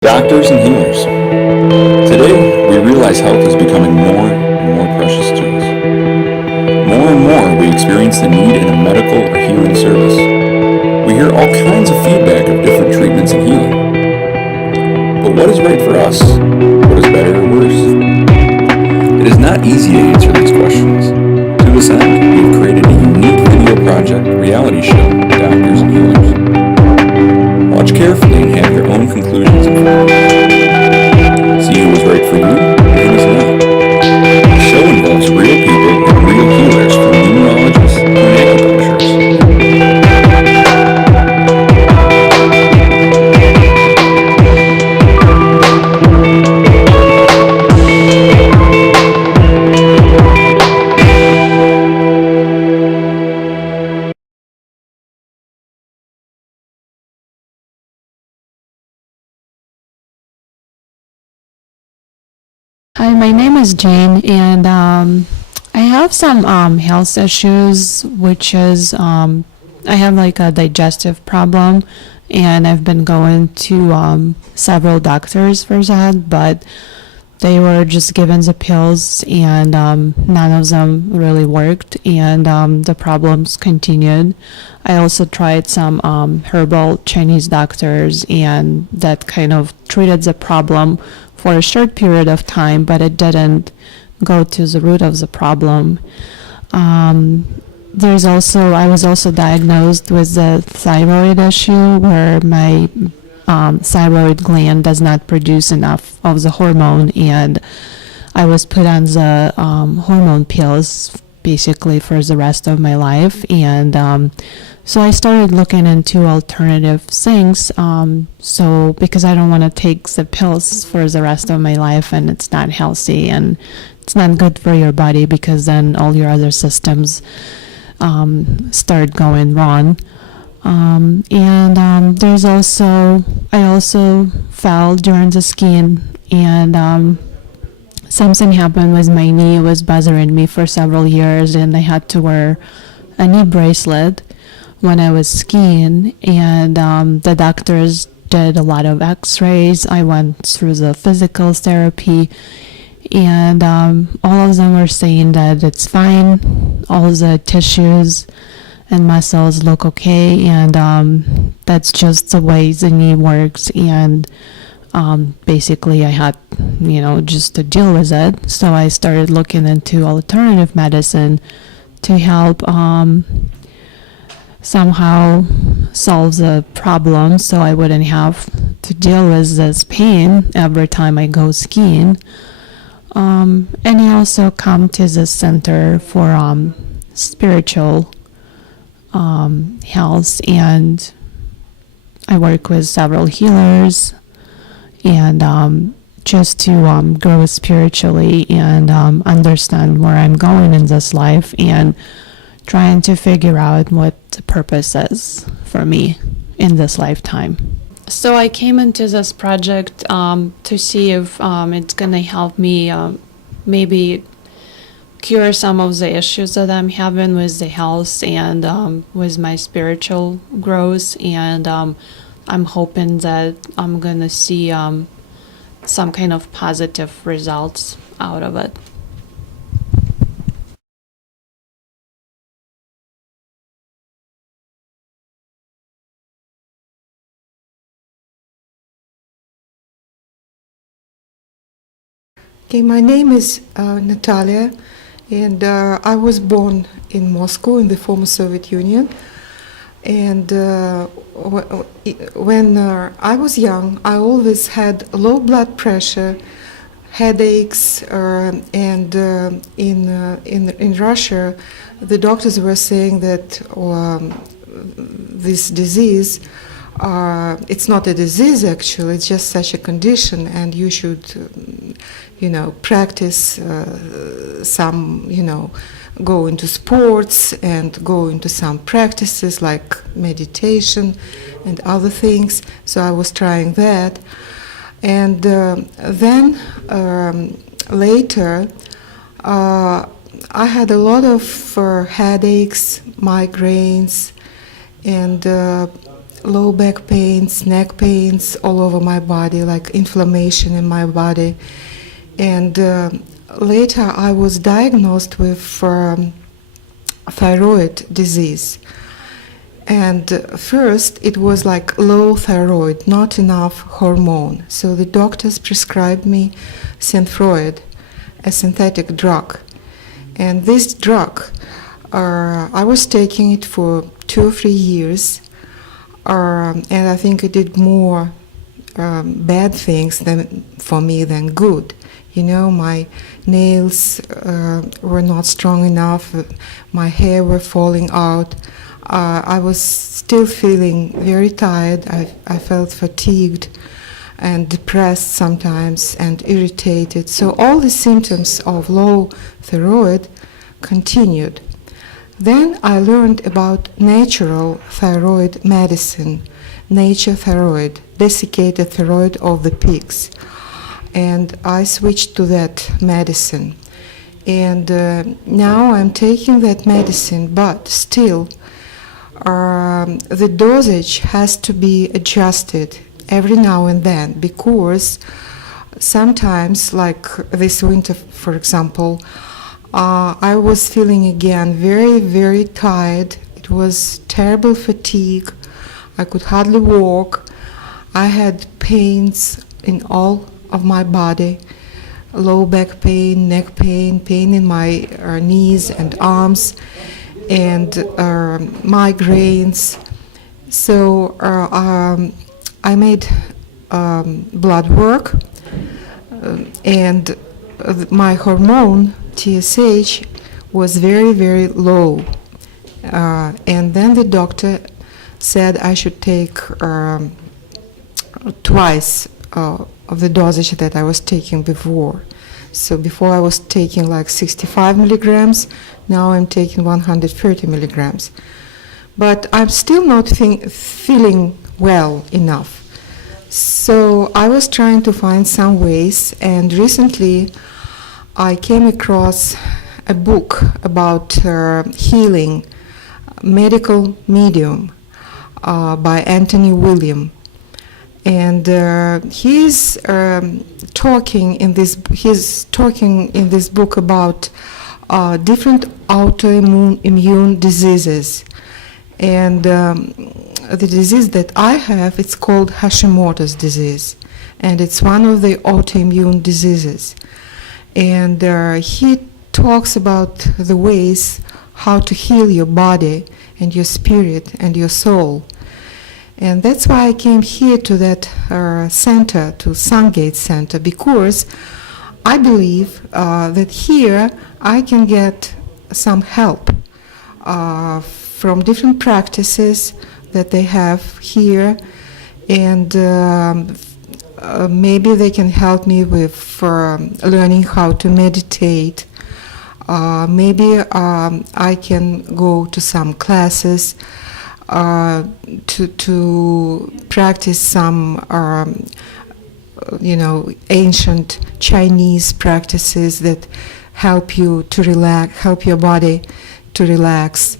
Doctors and healers. Today, we realize health is becoming more and more precious to us. More and more, we experience the need in a medical or healing service. We hear all kinds of feedback of different treatments and healing. But what is right for us? What is better or worse? It is not easy to answer these questions. To this end, we have created a unique video project reality show, Doctors and Healers. Watch carefully and have your own conclusions informed. See who is right for you and who is not. The show involves real people and real healers from numerologists to acupuncturists. Hi, my name is Jane, and I have some health issues, which is I have like a digestive problem, and I've been going to several doctors for that, but they were just given the pills, and none of them really worked, and the problems continued. I also tried some herbal Chinese doctors, and that kind of treated the problem for a short period of time, but it didn't go to the root of the problem. I was also diagnosed with the thyroid issue where my thyroid gland does not produce enough of the hormone, and I was put on the hormone pills basically for the rest of my life. And so I started looking into alternative things. So because I don't want to take the pills for the rest of my life, and it's not healthy and it's not good for your body, because then all your other systems start going wrong. I also fell during the skiing, and something happened with my knee. It was bothering me for several years, and I had to wear a knee bracelet when I was skiing, and the doctors did a lot of x-rays. I went through the physical therapy, and all of them were saying that it's fine. All the tissues and muscles look okay, and that's just the way the knee works. And basically I had, just to deal with it. So I started looking into alternative medicine to help somehow solve the problem, so I wouldn't have to deal with this pain every time I go skiing. And I also come to the center for spiritual health, and I work with several healers, and just to grow spiritually and understand where I'm going in this life, and trying to figure out what the purpose is for me in this lifetime. So I came into this project to see if it's going to help me maybe cure some of the issues that I'm having with the health and with my spiritual growth. And I'm hoping that I'm going to see some kind of positive results out of it. Okay, my name is Natalia, and I was born in Moscow in the former Soviet Union. And when I was young, I always had low blood pressure, headaches, and in Russia, the doctors were saying that this disease, it's not a disease actually, it's just such a condition, and you should, practice some, go into sports and go into some practices like meditation and other things. So I was trying that. And then later, I had a lot of headaches, migraines, and low back pains, neck pains all over my body, like inflammation in my body. And later I was diagnosed with thyroid disease. And first it was like low thyroid, not enough hormone. So the doctors prescribed me Synthroid, a synthetic drug. And this drug, I was taking it for 2 or 3 years, and I think it did more bad things for me than good. You know, my nails were not strong enough, my hair were falling out. I was still feeling very tired. I felt fatigued and depressed sometimes and irritated. So all the symptoms of low thyroid continued. Then I learned about natural thyroid medicine, nature thyroid, desiccated thyroid of the pigs. And I switched to that medicine. And now I'm taking that medicine, but still the dosage has to be adjusted every now and then, because sometimes, like this winter, for example, I was feeling again very, very tired. It was terrible fatigue. I could hardly walk. I had pains in all of my body, low back pain, neck pain, pain in my knees and arms, and migraines. So I made blood work, and my hormone TSH was very, very low. And then the doctor said I should take twice of the dosage that I was taking before. So before I was taking like 65 milligrams, now I'm taking 130 milligrams. But I'm still not feeling well enough. So I was trying to find some ways, and recently I came across a book about healing, Medical Medium, by Anthony William. And he's talking in this book about different autoimmune diseases. And the disease that I have, it's called Hashimoto's disease, and it's one of the autoimmune diseases. And he talks about the ways how to heal your body and your spirit and your soul. And that's why I came here to that center, to SunGates Center, because I believe that here I can get some help from different practices that they have here, and maybe they can help me with learning how to meditate. Maybe I can go to some classes to practice some ancient Chinese practices that help you to relax, help your body to relax.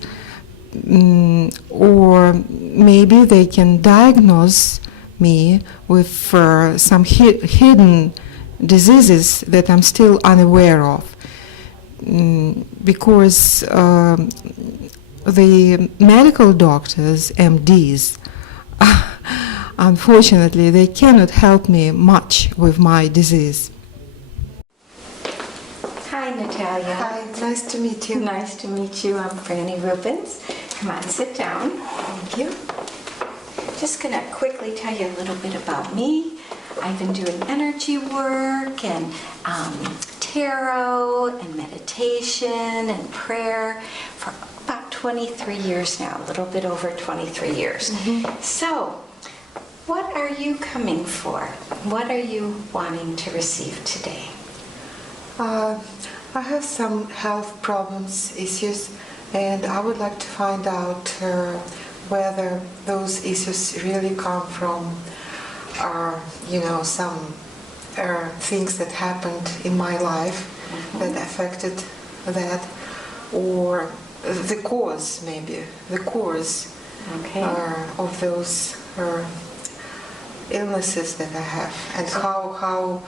Or maybe they can diagnose me with some hidden diseases that I'm still unaware of, because the medical doctors, MDs, unfortunately, they cannot help me much with my disease. Hi, Natalia. Hi, nice to meet you. Nice to meet you. I'm Franny Rubens. Come on, sit down. Thank you. Just going to quickly tell you a little bit about me. I've been doing energy work and tarot and meditation and prayer for about 23 years now, a little bit over 23 years. Mm-hmm. So, what are you coming for? What are you wanting to receive today? I have some health problems, issues, and I would like to find out whether those issues really come from, some things that happened in my life that affected that, or the cause, maybe, the cause Okay. of those illnesses that I have, and how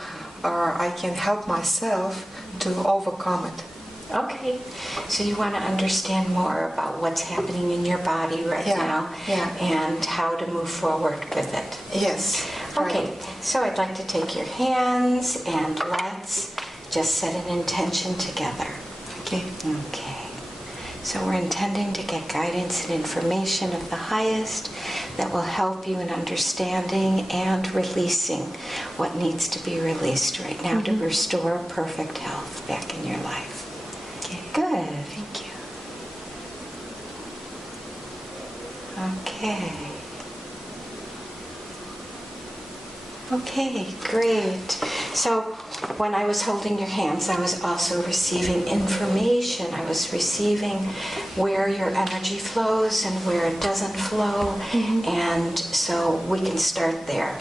I can help myself to overcome it. Okay, so you want to understand more about what's happening in your body right now and how to move forward with it. Yes. Okay, Right. so I'd like to take your hands and let's just set an intention together. Okay. Okay. So we're intending to get guidance and information of the highest that will help you in understanding and releasing what needs to be released right now to restore perfect health back in your life. Okay, good. Thank you. Okay. Okay, great. So when I was holding your hands, I was also receiving information. I was receiving where your energy flows and where it doesn't flow. And so we can start there.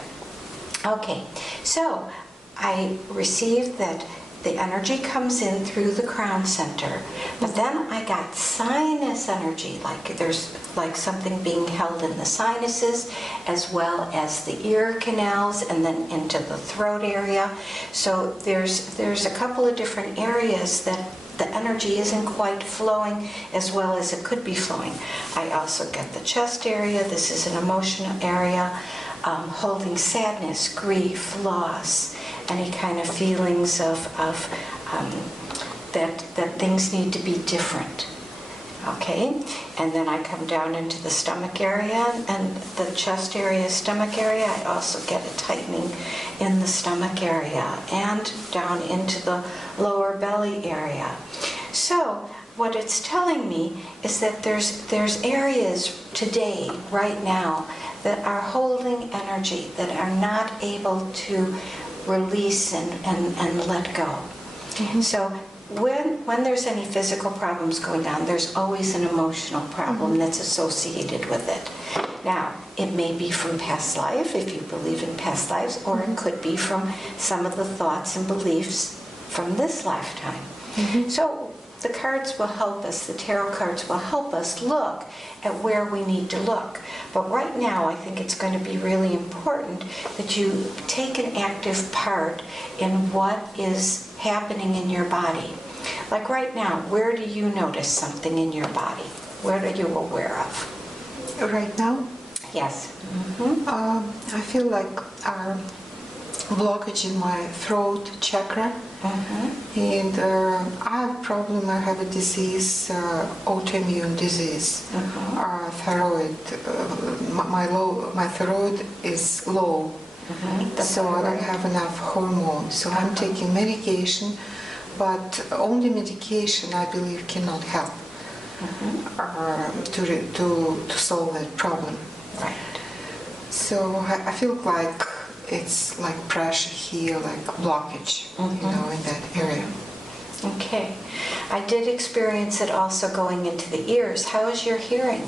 Okay, so I received that the energy comes in through the crown center, but then I got sinus energy, like there's like something being held in the sinuses as well as the ear canals and then into the throat area. So there's a couple of different areas that the energy isn't quite flowing as well as it could be flowing. I also get the chest area. This is an emotional area, holding sadness, grief, loss, any kind of feelings of that things need to be different. Okay, and then I come down into the stomach area and the chest area, stomach area. I also get a tightening in the stomach area and down into the lower belly area. So what it's telling me is that there's areas today, right now, that are holding energy, that are not able to release and let go. So when there's any physical problems going on, there's always an emotional problem that's associated with it. Now, it may be from past life, if you believe in past lives, or it could be from some of the thoughts and beliefs from this lifetime. So the cards will help us, the tarot cards will help us look at where we need to look. But right now, I think it's going to be really important that you take an active part in what is happening in your body. Like right now, where do you notice something in your body? What are you aware of? Right now, Yes. I feel like a blockage in my throat chakra. And I have a problem. I have a disease, autoimmune disease, thyroid. My thyroid is low, so I don't have enough hormones. So I'm taking medication, but only medication, I believe, cannot help to solve that problem. Right. So I feel like it's like pressure here, like blockage, in that area. Okay. I did experience it also going into the ears. How is your hearing?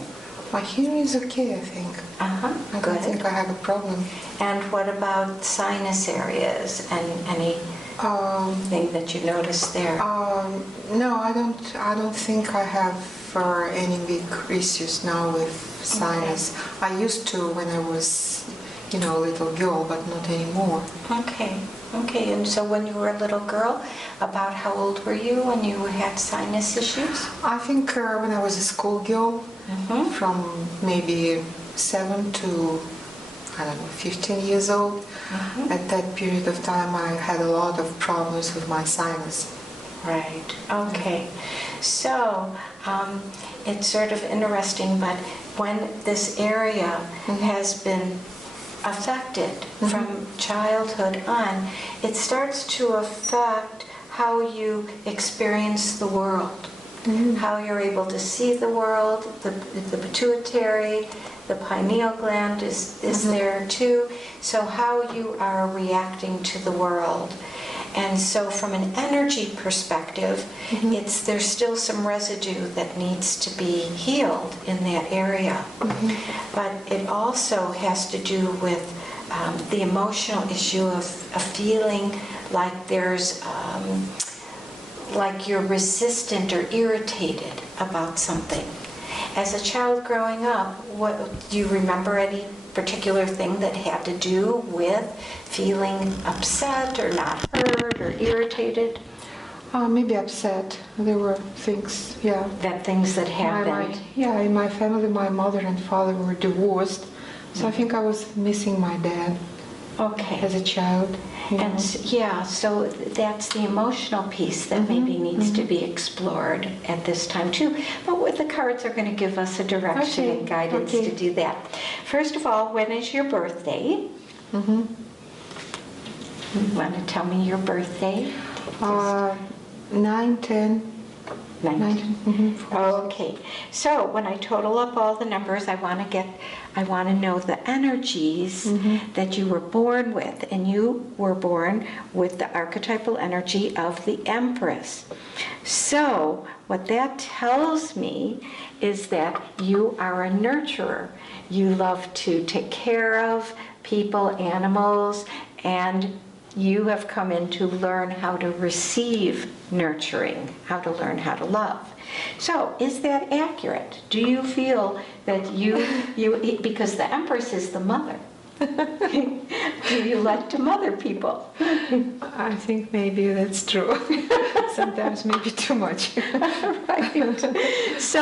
My hearing is okay, I think. I Good. don't think I have a problem. And what about sinus areas and anything that you noticed there? No, I don't think I have any big issues now with sinus. I used to when I was, a little girl, but not anymore. Okay. And so when you were a little girl, about how old were you when you had sinus issues? I think when I was a schoolgirl, from maybe 7 to, 15 years old, at that period of time I had a lot of problems with my sinus. Right. Okay. So it's sort of interesting, but when this area has been affected from childhood on, it starts to affect how you experience the world, how you're able to see the world. The pituitary, the pineal gland is there too. So how you are reacting to the world. And so from an energy perspective, there's still some residue that needs to be healed in that area. But it also has to do with the emotional issue of feeling like there's, like you're resistant or irritated about something. As a child growing up, what do you remember any particular thing that had to do with feeling upset or not heard or irritated? Maybe upset. There were things, yeah. That things that happened. In my family, my mother and father were divorced, so I think I was missing my dad as a child. And so that's the emotional piece that maybe needs to be explored at this time too. But what the cards are going to give us a direction and guidance to do that. First of all, when is your birthday? You want to tell me your birthday? 9/10. 19. Okay, so when I total up all the numbers, I want to know the energies that you were born with, and you were born with the archetypal energy of the Empress. So what that tells me is that you are a nurturer. You love to take care of people, animals, and you have come in to learn how to receive nurturing, how to learn how to love. So, is that accurate? Do you feel that you because the Empress is the mother, do you like to mother people? I think maybe that's true. Sometimes maybe too much. Right. So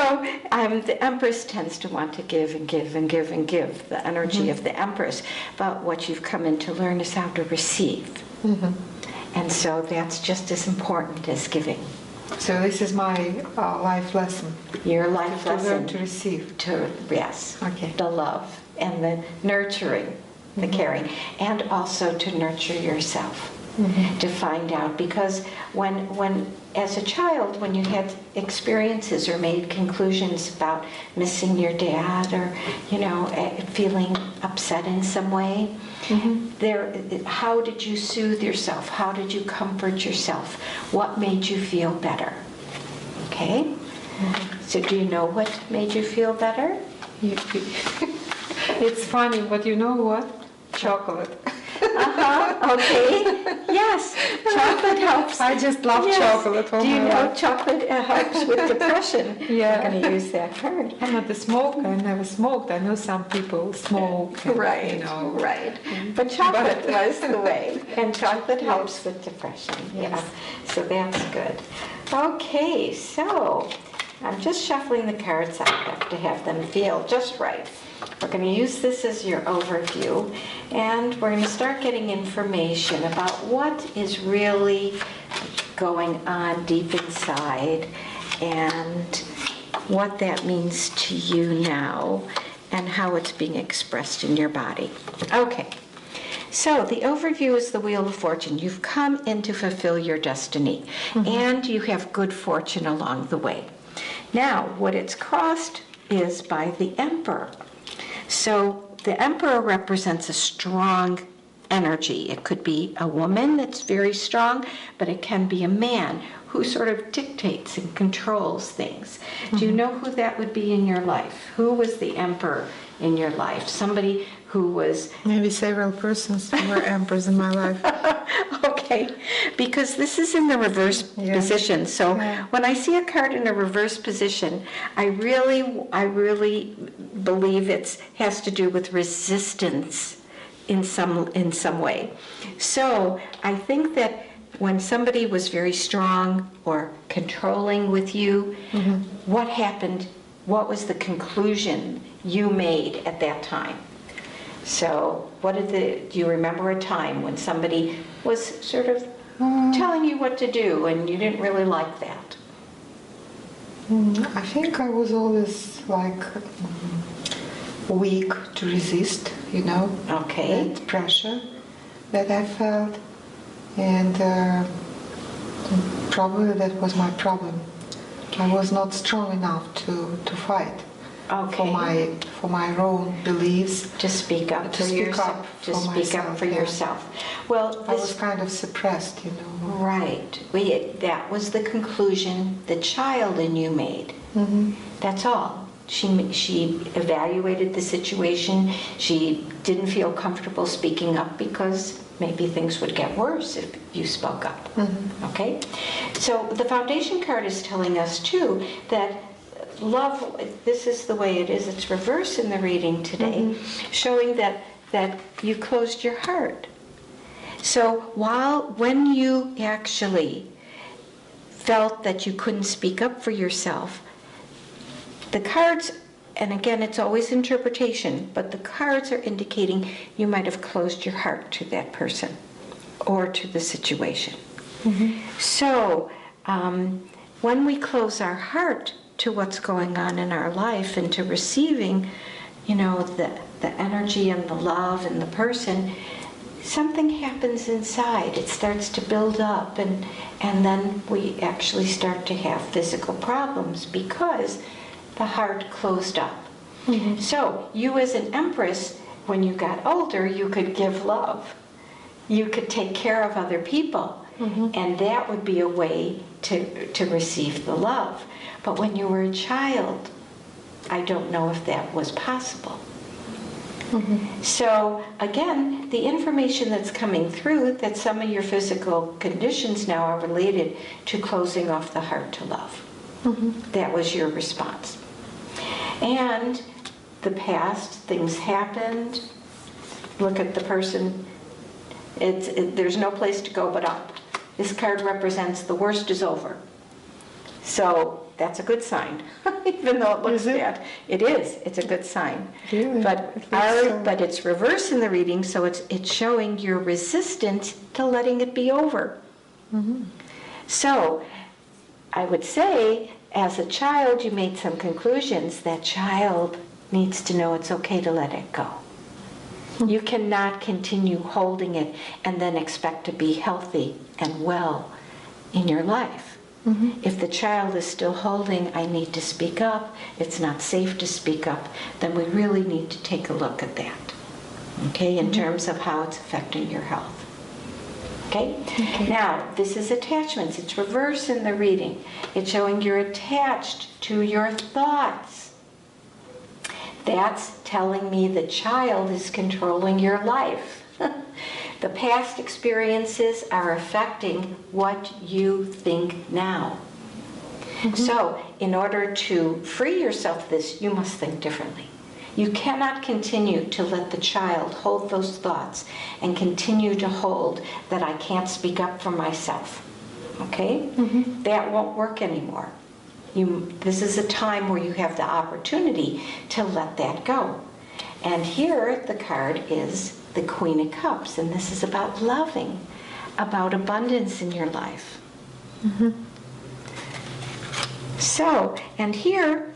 the Empress tends to want to give and give and give and give, the energy of the Empress. But what you've come in to learn is how to receive. And so that's just as important as giving. So this is my life lesson. Your life To lesson. learn to receive. Yes. Okay. The love and the nurturing, the caring, and also to nurture yourself. To find out, because when as a child, when you had experiences or made conclusions about missing your dad, or feeling upset in some way, how did you soothe yourself? How did you comfort yourself? What made you feel better? Okay. So do you know what made you feel better? It's funny, but you know what? Chocolate. Okay. Yes. Chocolate helps. I just love chocolate. Do you know chocolate helps with depression? Yeah. I'm going to use that card. I'm not a smoker. I never smoked. I know some people smoke. And, Right. Right. But chocolate was the way. And chocolate helps with depression. Yeah. So that's good. Okay. So I'm just shuffling the cards out to have them feel just right. We're going to use this as your overview, and we're going to start getting information about what is really going on deep inside and what that means to you now and how it's being expressed in your body. Okay, so the overview is the Wheel of Fortune. You've come in to fulfill your destiny, and you have good fortune along the way. Now, what it's crossed is by the Emperor. So the Emperor represents a strong energy. It could be a woman that's very strong, but it can be a man who sort of dictates and controls things. Do you know who that would be in your life? Who was the Emperor in your life? Somebody who was... Maybe several persons were emperors in my life. Okay, because this is in the reverse position. So when I see a card in a reverse position, I really believe it has to do with resistance in some way. So I think that when somebody was very strong or controlling with you, what happened? What was the conclusion you made at that time? So do you remember a time when somebody was sort of telling you what to do and you didn't really like that? I think I was always like weak to resist, Okay. that pressure that I felt, and probably that was my problem. I was not strong enough to fight. Okay. For my own beliefs. To speak up To for speak yourself. up To for speak up myself, for yeah. yourself. Well, I was kind of suppressed, Right. That was the conclusion the child in you made. That's all. She evaluated the situation. She didn't feel comfortable speaking up because maybe things would get worse if you spoke up. Okay? So the foundation card is telling us too that love, this is the way it is. It's reverse in the reading today, showing that you closed your heart. So when you actually felt that you couldn't speak up for yourself, the cards, and again, it's always interpretation, but the cards are indicating you might have closed your heart to that person or to the situation. So when we close our heart to what's going on in our life and to receiving, the energy and the love and the person, something happens inside. It starts to build up, and then we actually start to have physical problems because the heart closed up. So you as an empress, when you got older, you could give love. You could take care of other people, and that would be a way to receive the love. But when you were a child, I don't know if that was possible. So again, the information that's coming through, that some of your physical conditions now are related to closing off the heart to love. That was your response. And the past, things happened. Look at the person. There's no place to go but up. This card represents the worst is over. So that's a good sign, even though it looks bad. It is. It's a good sign. Really? But it's reverse in the reading, so it's showing you're resistant to letting it be over. So I would say, as a child, you made some conclusions. That child needs to know it's okay to let it go. You cannot continue holding it and then expect to be healthy and well in your life. If the child is still holding, I need to speak up, it's not safe to speak up, then we really need to take a look at that, okay, in terms of how it's affecting your health. Okay? Now, this is attachments. It's reverse in the reading. It's showing you're attached to your thoughts. That's telling me the child is controlling your life. The past experiences are affecting what you think now. So, in order to free yourself of this, you must think differently. You cannot continue to let the child hold those thoughts and continue to hold that I can't speak up for myself. Okay? That won't work anymore. This is a time where you have the opportunity to let that go. And here the card is the Queen of Cups, and this is about loving, about abundance in your life. So, and here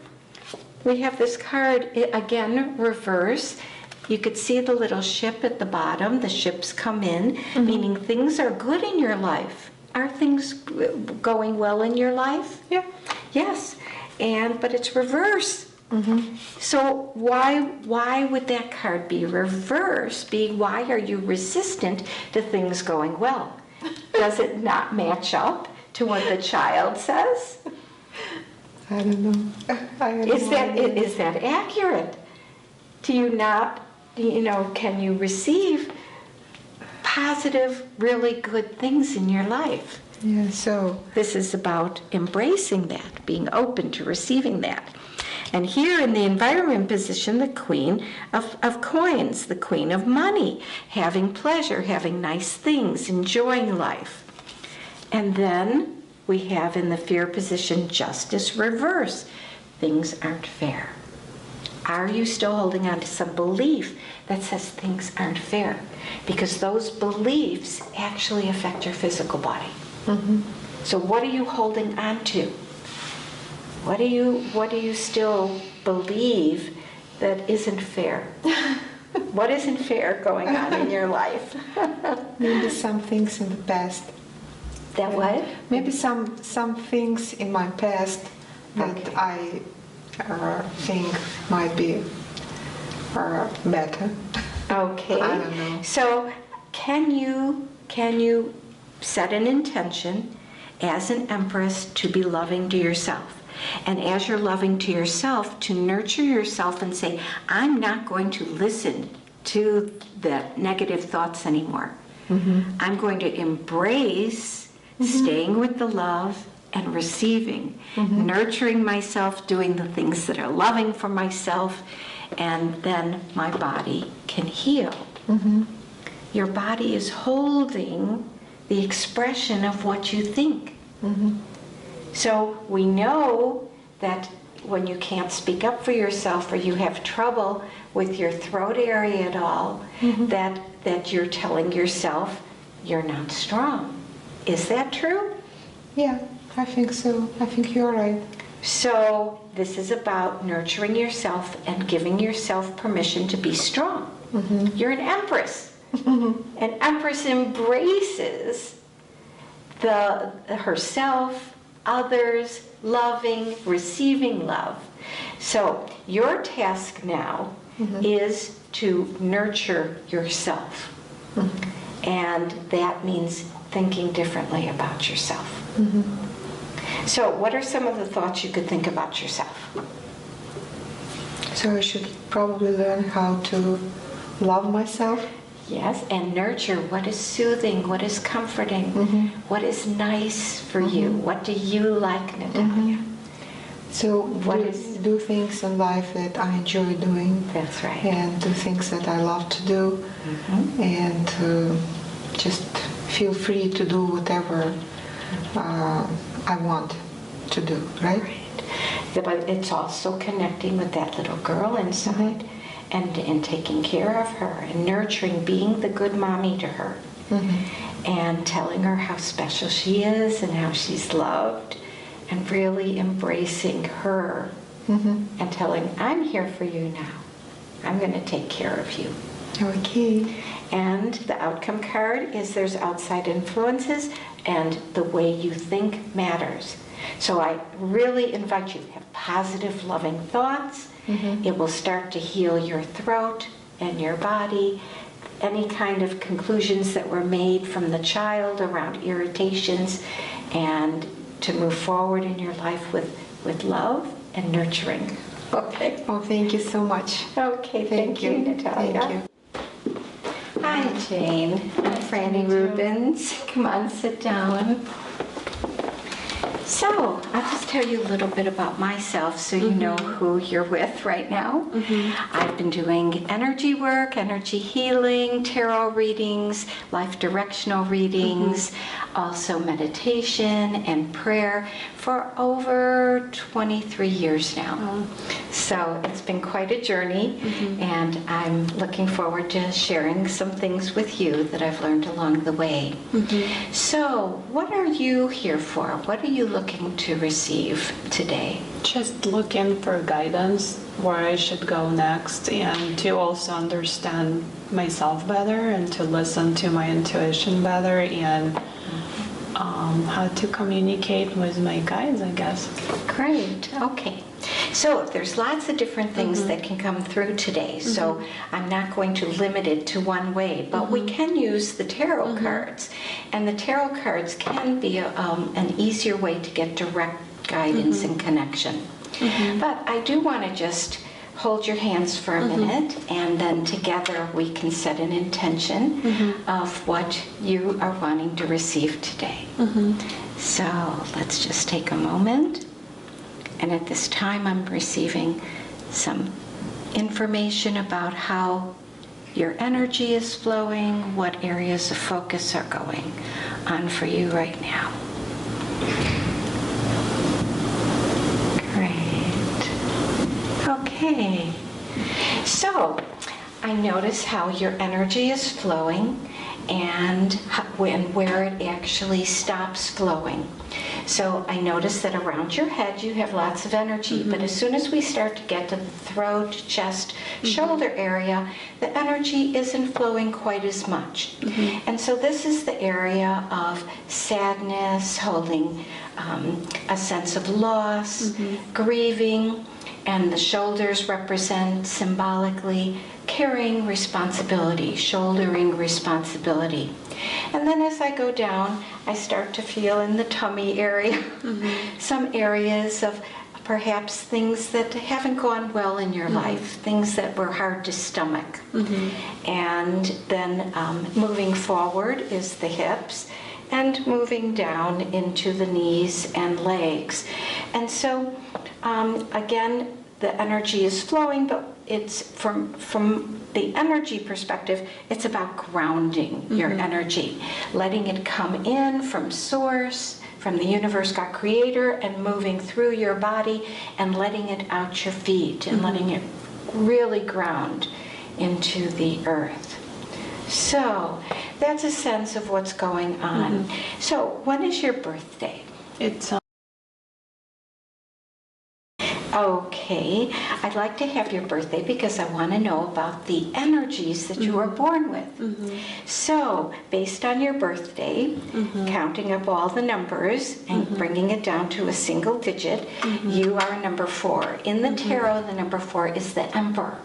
we have this card, again, reverse. You could see the little ship at the bottom. The ships come in, meaning things are good in your life. Are things going well in your life? Yeah. Yes, but it's reverse. So why would that card be reverse? Why are you resistant to things going well? Does it not match up to what the child says? I don't know. Is that accurate? Do you not, can you receive positive, really good things in your life? Yeah, so This is about embracing that, being open to receiving that. And here in the environment position, the Queen of Coins, the Queen of Money, having pleasure, having nice things, enjoying life. And then we have in the Fear position, Justice reverse. Things aren't fair. Are you still holding on to some belief that says things aren't fair? Because those beliefs actually affect your physical body. So what are you holding on to? What do you still believe that isn't fair? What isn't fair going on in your life? maybe some things in the past. That what? Maybe some things in my past that I think might be better. Okay. I don't know. So can you set an intention as an Empress to be loving to yourself? And as you're loving to yourself, to nurture yourself and say, I'm not going to listen to the negative thoughts anymore. I'm going to embrace staying with the love and receiving, nurturing myself, doing the things that are loving for myself, and then my body can heal. Your body is holding the expression of what you think. So we know that when you can't speak up for yourself or you have trouble with your throat area at all, that you're telling yourself you're not strong. Is that true? Yeah, I think so. I think you're right. So this is about nurturing yourself and giving yourself permission to be strong. You're an empress. An empress embraces herself, others, loving, receiving love. So your task now is to nurture yourself. And that means thinking differently about yourself. So what are some of the thoughts you could think about yourself? So I should probably learn how to love myself. Yes, and nurture what is soothing, what is comforting, what is nice for you. What do you like, Natalia? So What is- do things in life that I enjoy doing. That's right. And do things that I love to do. And just feel free to do whatever I want to do, right? But it's also connecting with that little girl inside and taking care of her and nurturing, being the good mommy to her and telling her how special she is and how she's loved and really embracing her and telling, I'm here for you now. I'm going to take care of you. Okay. And the outcome card is there's outside influences and the way you think matters. So I really invite you to have positive, loving thoughts. It will start to heal your throat and your body. Any kind of conclusions that were made from the child around irritations, and to move forward in your life with love and nurturing. Okay? Oh, thank you so much. Okay, thank you, Natalia. Thank you. Hi, Jane. I'm Franny Rubens. Come on, sit down. So, I'll just tell you a little bit about myself so you know who you're with right now. I've been doing energy work, energy healing, tarot readings, life directional readings, also meditation and prayer for over 23 years now. So it's been quite a journey, and I'm looking forward to sharing some things with you that I've learned along the way. So, what are you here for? What are you looking to receive today? Just looking for guidance where I should go next, and to also understand myself better and to listen to my intuition better, and how to communicate with my guides, I guess. Great. Okay. So there's lots of different things that can come through today. So I'm not going to limit it to one way, but we can use the tarot cards. And the tarot cards can be an easier way to get direct guidance and connection. But I do want to just hold your hands for a minute, and then together we can set an intention of what you are wanting to receive today. So let's just take a moment. And at this time, I'm receiving some information about how your energy is flowing, what areas of focus are going on for you right now. Great. Okay. So, I notice how your energy is flowing and where it actually stops flowing. So I notice that around your head you have lots of energy, but as soon as we start to get to the throat, chest, shoulder area, the energy isn't flowing quite as much. And so this is the area of sadness, holding a sense of loss, grieving, and the shoulders represent symbolically carrying responsibility, shouldering responsibility. And then as I go down, I start to feel in the tummy area some areas of perhaps things that haven't gone well in your life, things that were hard to stomach. And then moving forward is the hips, and moving down into the knees and legs. And so, again, the energy is flowing, but it's from the energy perspective, it's about grounding your energy, letting it come in from source, from the universe, God creator, and moving through your body and letting it out your feet and letting it really ground into the earth. So that's a sense of what's going on. So when is your birthday? It's Okay, I'd like to have your birthday because I want to know about the energies that you were born with. So, based on your birthday, counting up all the numbers and bringing it down to a single digit, you are number 4. In the tarot, the number 4 is the Emperor.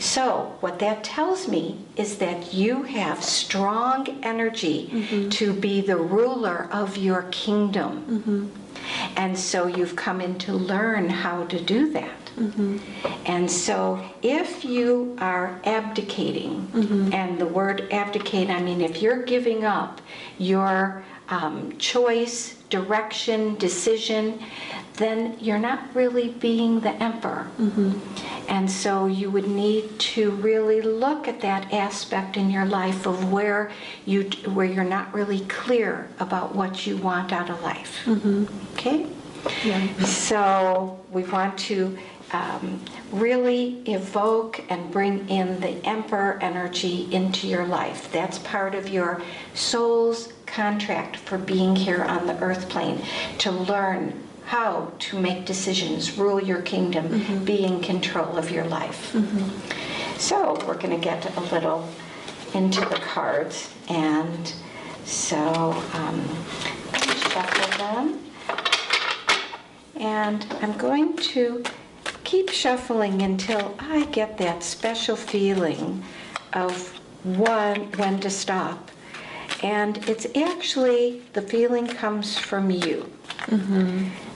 So, what that tells me is that you have strong energy to be the ruler of your kingdom. And so you've come in to learn how to do that. And so if you are abdicating, and the word abdicate, I mean, if you're giving up your choice, direction, decision, then you're not really being the emperor. And so you would need to really look at that aspect in your life of where you're not really clear about what you want out of life. Okay? yeah. So we want to really evoke and bring in the Emperor energy into your life. That's part of your soul's contract for being here on the earth plane, to learn how to make decisions, rule your kingdom, be in control of your life. So we're going to get a little into the cards, and so I'm going to shuffle them, and I'm going to keep shuffling until I get that special feeling of when to stop. And it's actually, the feeling comes from you.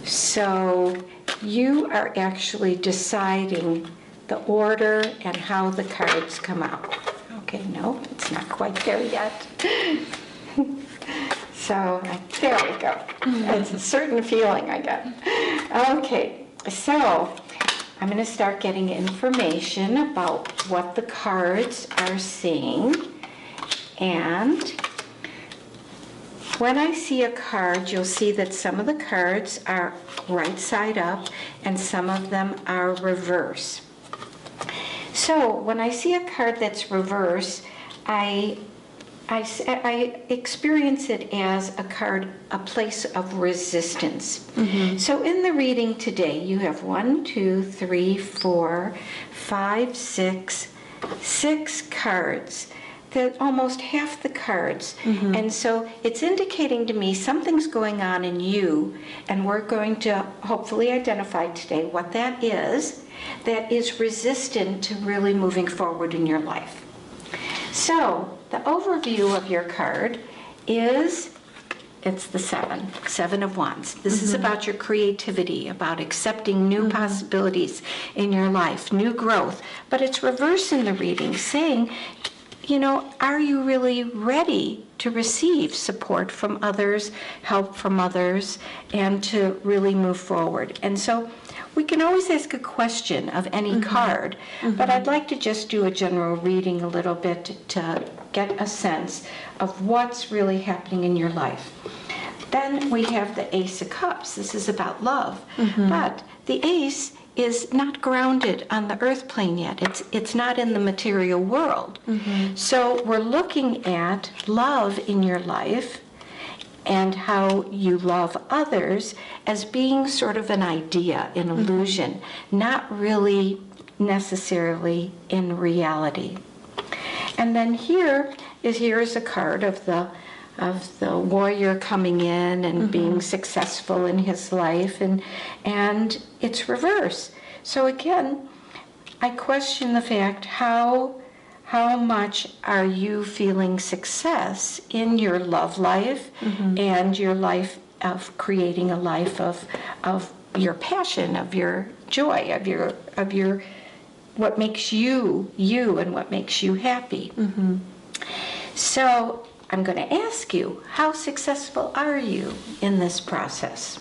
So you are actually deciding the order and how the cards come out. Okay, no, it's not quite there yet. So there we go. It's a certain feeling I get. Okay, so I'm going to start getting information about what the cards are saying. And when I see a card, you'll see that some of the cards are right side up and some of them are reverse. So when I see a card that's reverse, I experience it as a card, a place of resistance. So in the reading today, you have 1, 2, 3, 4, 5, 6 cards. That almost half the cards. And so it's indicating to me something's going on in you, and we're going to hopefully identify today what that is resistant to really moving forward in your life. So the overview of your card is, it's the 7 of Wands. This is about your creativity, about accepting new possibilities in your life, new growth. But it's reverse in the reading, saying, you know, are you really ready to receive support from others, help from others, and to really move forward? And so we can always ask a question of any card, but I'd like to just do a general reading a little bit to get a sense of what's really happening in your life. Then we have the Ace of Cups. This is about love, but the Ace is not grounded on the earth plane yet. It's not in the material world. So we're looking at love in your life and how you love others as being sort of an idea, an illusion, not really necessarily in reality. And then here is a card of the warrior coming in and being successful in his life, and it's reverse. So again, I question the fact, how much are you feeling success in your love life and your life of creating a life of your passion, of your joy, of your what makes you and what makes you happy. So I'm going to ask you, how successful are you in this process?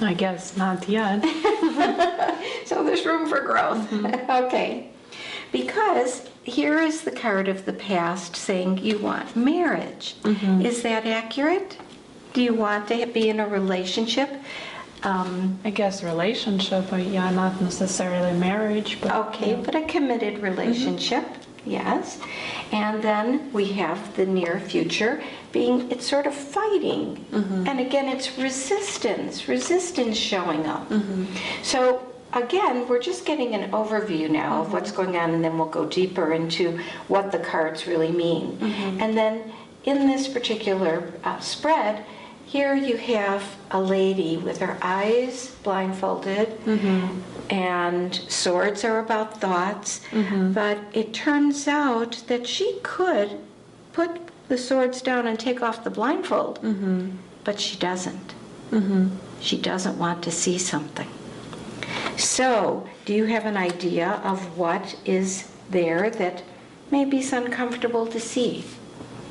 I guess not yet. So there's room for growth. Okay. Because here is the card of the past saying you want marriage. Is that accurate? Do you want to be in a relationship? I guess relationship, but yeah, not necessarily marriage. But Okay, but a committed relationship, yes. And then we have the near future being, it's sort of fighting. And again, it's resistance showing up. So again, we're just getting an overview now of what's going on, and then we'll go deeper into what the cards really mean. And then in this particular spread, here you have a lady with her eyes blindfolded, and swords are about thoughts, but it turns out that she could put the swords down and take off the blindfold, but she doesn't. She doesn't want to see something. So, do you have an idea of what is there that maybe is uncomfortable to see?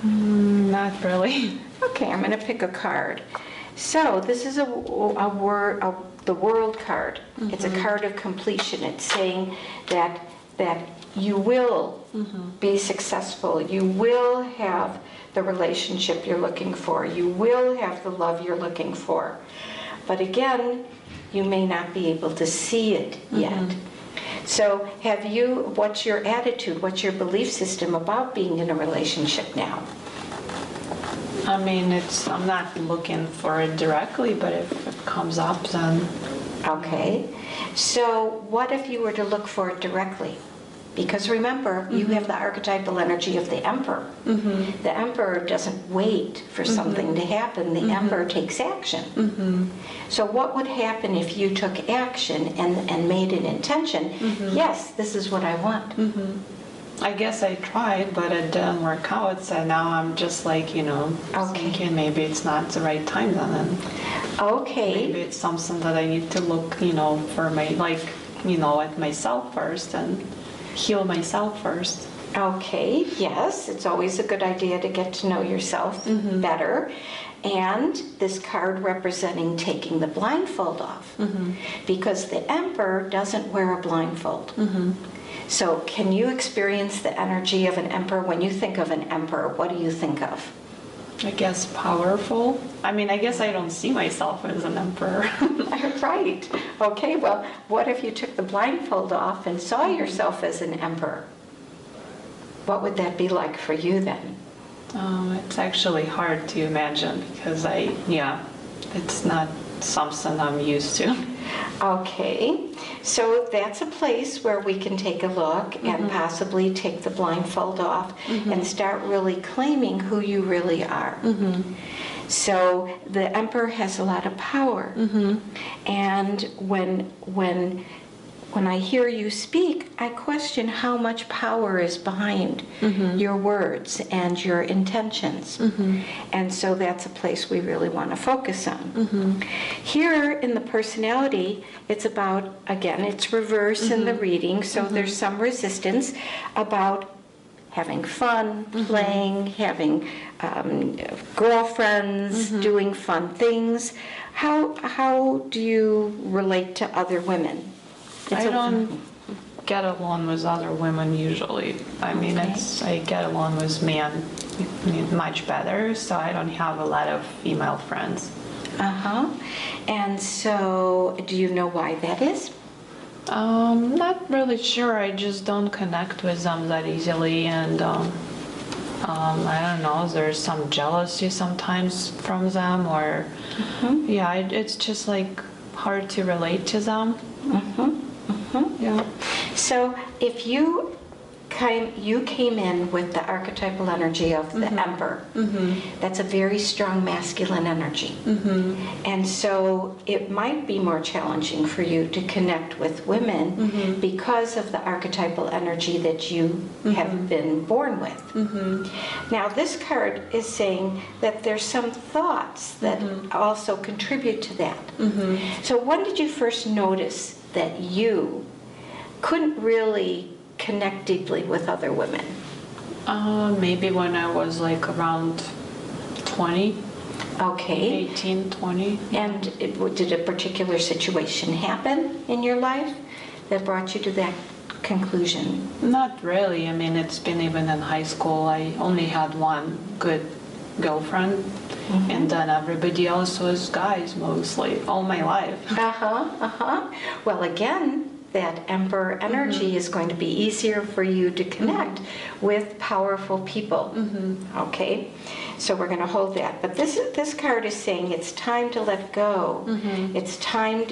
not really. Okay, I'm going to pick a card. So this is the World card. It's a card of completion. It's saying that you will be successful. You will have the relationship you're looking for. You will have the love you're looking for. But again, you may not be able to see it yet. So what's your attitude? What's your belief system about being in a relationship now? I mean, I'm not looking for it directly, but if it comes up, then... Okay. So what if you were to look for it directly? Because remember, you have the archetypal energy of the Emperor. The Emperor doesn't wait for something to happen. The Emperor takes action. So what would happen if you took action and made an intention? Yes, this is what I want. I guess I tried, but it didn't work out. So now I'm just like, thinking maybe it's not the right time then. Okay. Maybe it's something that I need to look, for at myself first and heal myself first. Okay, yes, it's always a good idea to get to know yourself better. And this card representing taking the blindfold off, because the Emperor doesn't wear a blindfold. So can you experience the energy of an Emperor? When you think of an Emperor, what do you think of? I guess powerful. I mean, I guess I don't see myself as an emperor. Right. Okay, well, what if you took the blindfold off and saw yourself as an emperor? What would that be like for you then? It's actually hard to imagine because it's not something I'm used to. Okay, so that's a place where we can take a look and possibly take the blindfold off and start really claiming who you really are. So the Emperor has a lot of power, and when I hear you speak, I question how much power is behind your words and your intentions. And so that's a place we really want to focus on. Here in the personality, it's about, again, it's reverse in the reading, so there's some resistance about having fun, playing, having girlfriends, doing fun things. How do you relate to other women? I don't get along with other women usually. I mean, I get along with men much better, so I don't have a lot of female friends. And so, do you know why that is? Not really sure. I just don't connect with them that easily, and I don't know. There's some jealousy sometimes from them, or it's just like hard to relate to them. Yeah. So if you came in with the archetypal energy of the Emperor, that's a very strong masculine energy. And so it might be more challenging for you to connect with women because of the archetypal energy that you have been born with. Now this card is saying that there's some thoughts that also contribute to that. So when did you first notice that you couldn't really connect deeply with other women? Maybe when I was like around 20, Okay. 18, 20. And did a particular situation happen in your life that brought you to that conclusion? Not really. I mean, it's been even in high school. I only had one good girlfriend, and then everybody else was guys mostly, all my life. Well, again, that Emperor energy is going to be easier for you to connect with powerful people. Okay, so we're going to hold that. But this card is saying it's time to let go. It's time.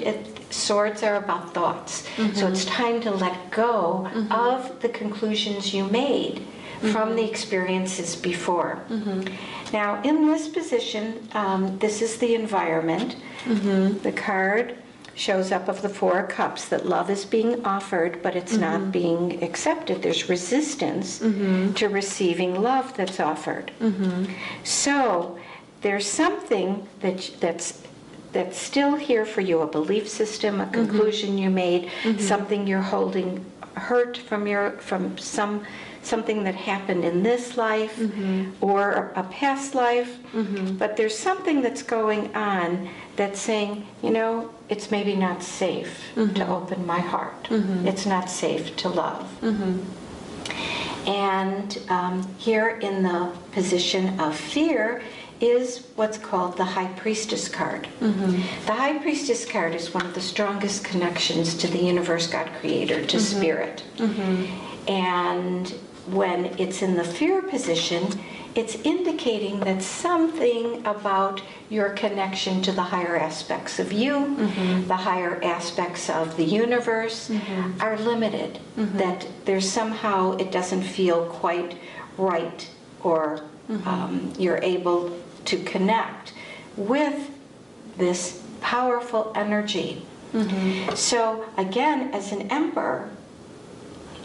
Swords are about thoughts, so it's time to let go of the conclusions you made from the experiences before. Now, in this position, this is the environment. The card shows up of the Four of Cups, that love is being offered, but it's not being accepted. There's resistance to receiving love that's offered. So there's something that's still here for you, a belief system, a conclusion you made, something you're holding hurt from something that happened in this life or a past life. But there's something that's going on that's saying, you know, it's maybe not safe to open my heart. It's not safe to love. And here in the position of fear is what's called the High Priestess card. The High Priestess card is one of the strongest connections to the universe, God Creator, to Spirit. And when it's in the fear position, it's indicating that something about your connection to the higher aspects of you, the higher aspects of the universe, are limited. That there's somehow it doesn't feel quite right, or you're able to connect with this powerful energy. So again, as an emperor,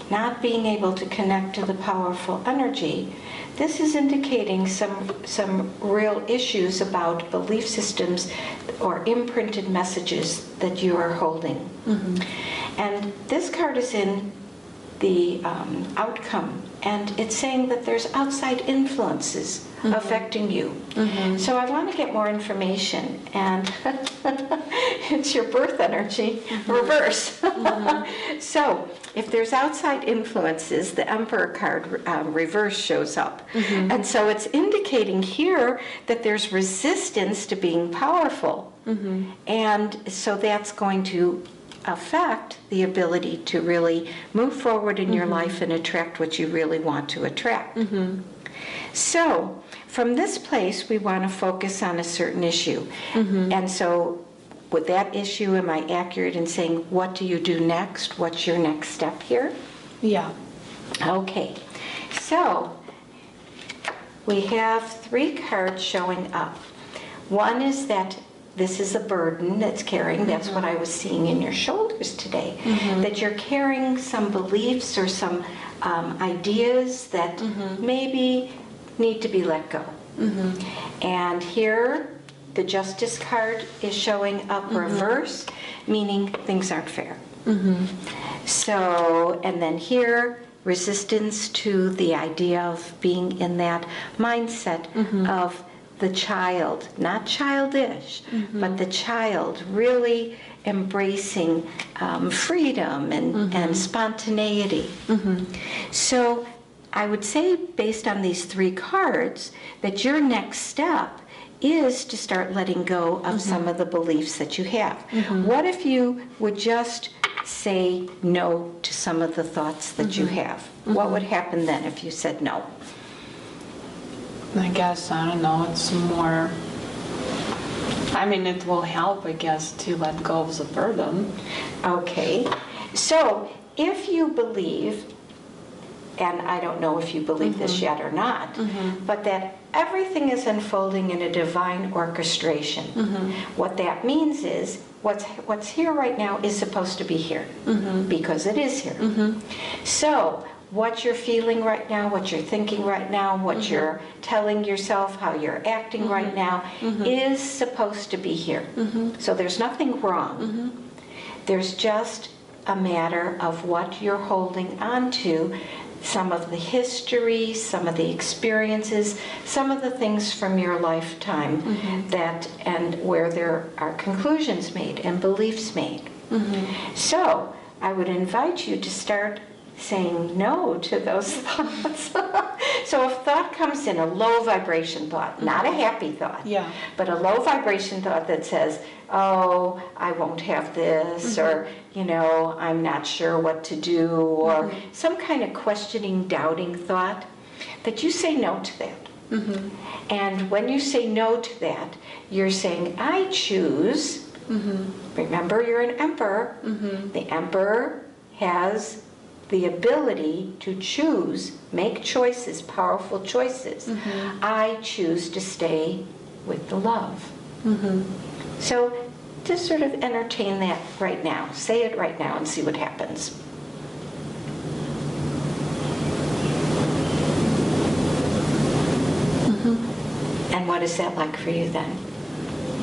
not being able to connect to the powerful energy, this is indicating some real issues about belief systems or imprinted messages that you are holding. And this card is in the outcome, and it's saying that there's outside influences affecting you. So I want to get more information, and it's your birth energy reverse. So if there's outside influences, the Emperor card reverse shows up. And so it's indicating here that there's resistance to being powerful. And so that's going to affect the ability to really move forward in your life and attract what you really want to attract. So from this place, we want to focus on a certain issue. And so with that issue, am I accurate in saying, what do you do next? What's your next step here? Yeah. Okay, so we have three cards showing up. One is that this is a burden that's carrying. That's what I was seeing in your shoulders today. That you're carrying some beliefs or some ideas that maybe need to be let go. And here, the Justice card is showing up reverse, meaning things aren't fair. So, and then here, resistance to the idea of being in that mindset of the child, not childish, but the child really embracing freedom and spontaneity. So I would say, based on these three cards, that your next step is to start letting go of some of the beliefs that you have. What if you would just say no to some of the thoughts that you have? What would happen then if you said no? I guess, I don't know, it's more, I mean, it will help, I guess, to let go of the burden. Okay, so if you believe, and I don't know if you believe this yet or not, but that everything is unfolding in a divine orchestration. What that means is what's here right now is supposed to be here, because it is here. So what you're feeling right now, what you're thinking right now, what you're telling yourself, how you're acting right now, is supposed to be here. So there's nothing wrong. There's just a matter of what you're holding on to some of the history, some of the experiences, some of the things from your lifetime that, and where there are conclusions made and beliefs made. So I would invite you to start saying no to those thoughts. So if thought comes in, a low vibration thought, not a happy thought, but a low vibration thought that says, oh, I won't have this, or, you know, I'm not sure what to do, or some kind of questioning, doubting thought, that you say no to that. And when you say no to that, you're saying, I choose. Remember, you're an emperor. The emperor has the ability to choose, make choices, powerful choices. I choose to stay with the love. So just sort of entertain that right now. Say it right now and see what happens. And what is that like for you then?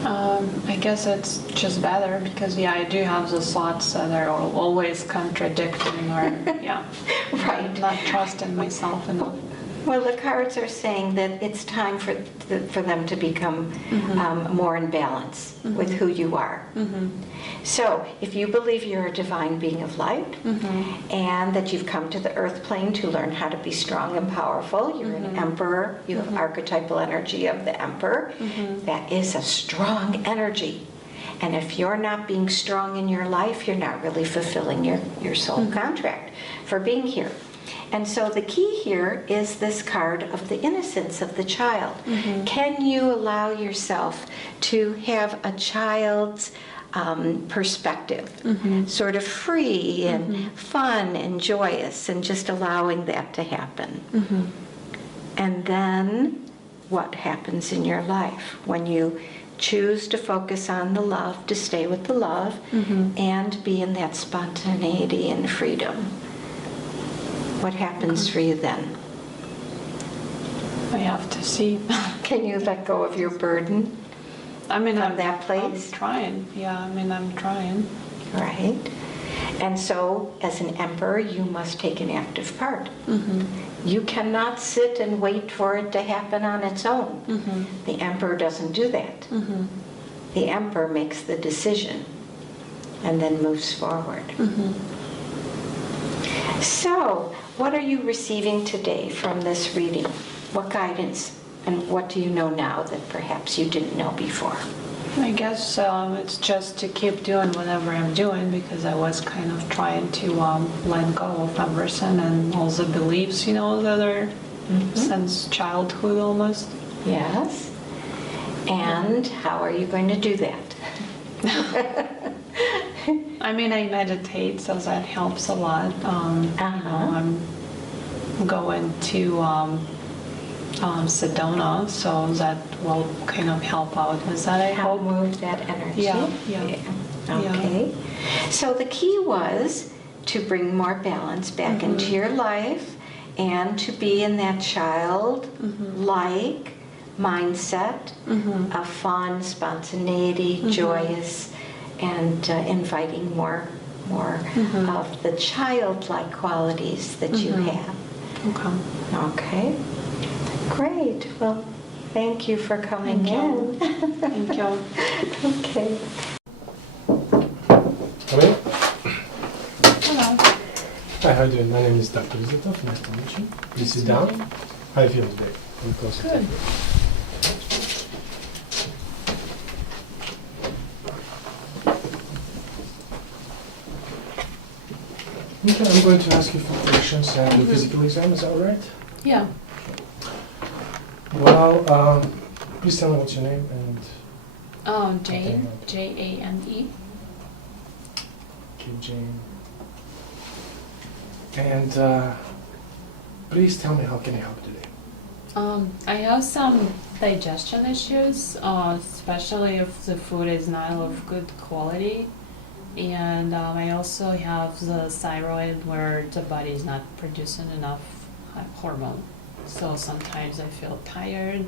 I guess it's just better because, yeah, I do have those thoughts that are always contradicting or, Right. not trusting myself enough. Well, the cards are saying that it's time for them to become more in balance with who you are. So if you believe you're a divine being of light and that you've come to the earth plane to learn how to be strong and powerful, you're an emperor, you have archetypal energy of the emperor, that is a strong energy. And if you're not being strong in your life, you're not really fulfilling your soul contract for being here. And so the key here is this card of the innocence of the child. Can you allow yourself to have a child's perspective, sort of free and fun and joyous, and just allowing that to happen? And then what happens in your life when you choose to focus on the love, to stay with the love, and be in that spontaneity and freedom? What happens for you then? I have to see. Can you let go of your burden I mean, from that place? I'm trying. Yeah, I mean, I'm trying. Right. And so, as an emperor, you must take an active part. You cannot sit and wait for it to happen on its own. The emperor doesn't do that. The emperor makes the decision and then moves forward. So, what are you receiving today from this reading? What guidance and what do you know now that perhaps you didn't know before? I guess it's just to keep doing whatever I'm doing because I was kind of trying to let go of everything and all the beliefs, you know, that are since childhood almost. Yes. And how are you going to do that? I mean, I meditate, so that helps a lot. You know, I'm going to Sedona, so that will kind of help out with that, I Help hope. move that energy. Yeah. Okay. So the key was to bring more balance back into your life and to be in that child-like mindset of fun, spontaneity, joyous, and inviting more of the childlike qualities that you have. Okay. Okay. Great. Well, thank you for coming in. Thank you. Okay. Hello. Hello. Hi, how are you doing? My name is Dr. Izatov. Nice to meet you. Please sit down. How do you feel today? I'm close to Good. you. Okay, I'm going to ask you for questions and do physical exam. Is that all right? Yeah. Well, please tell me what's your name and Jane, Jane. okay, Jane. And please tell me how can I help you today? I have some digestion issues, especially if the food is not of good quality. And I also have the thyroid where the body is not producing enough hormone. So sometimes I feel tired,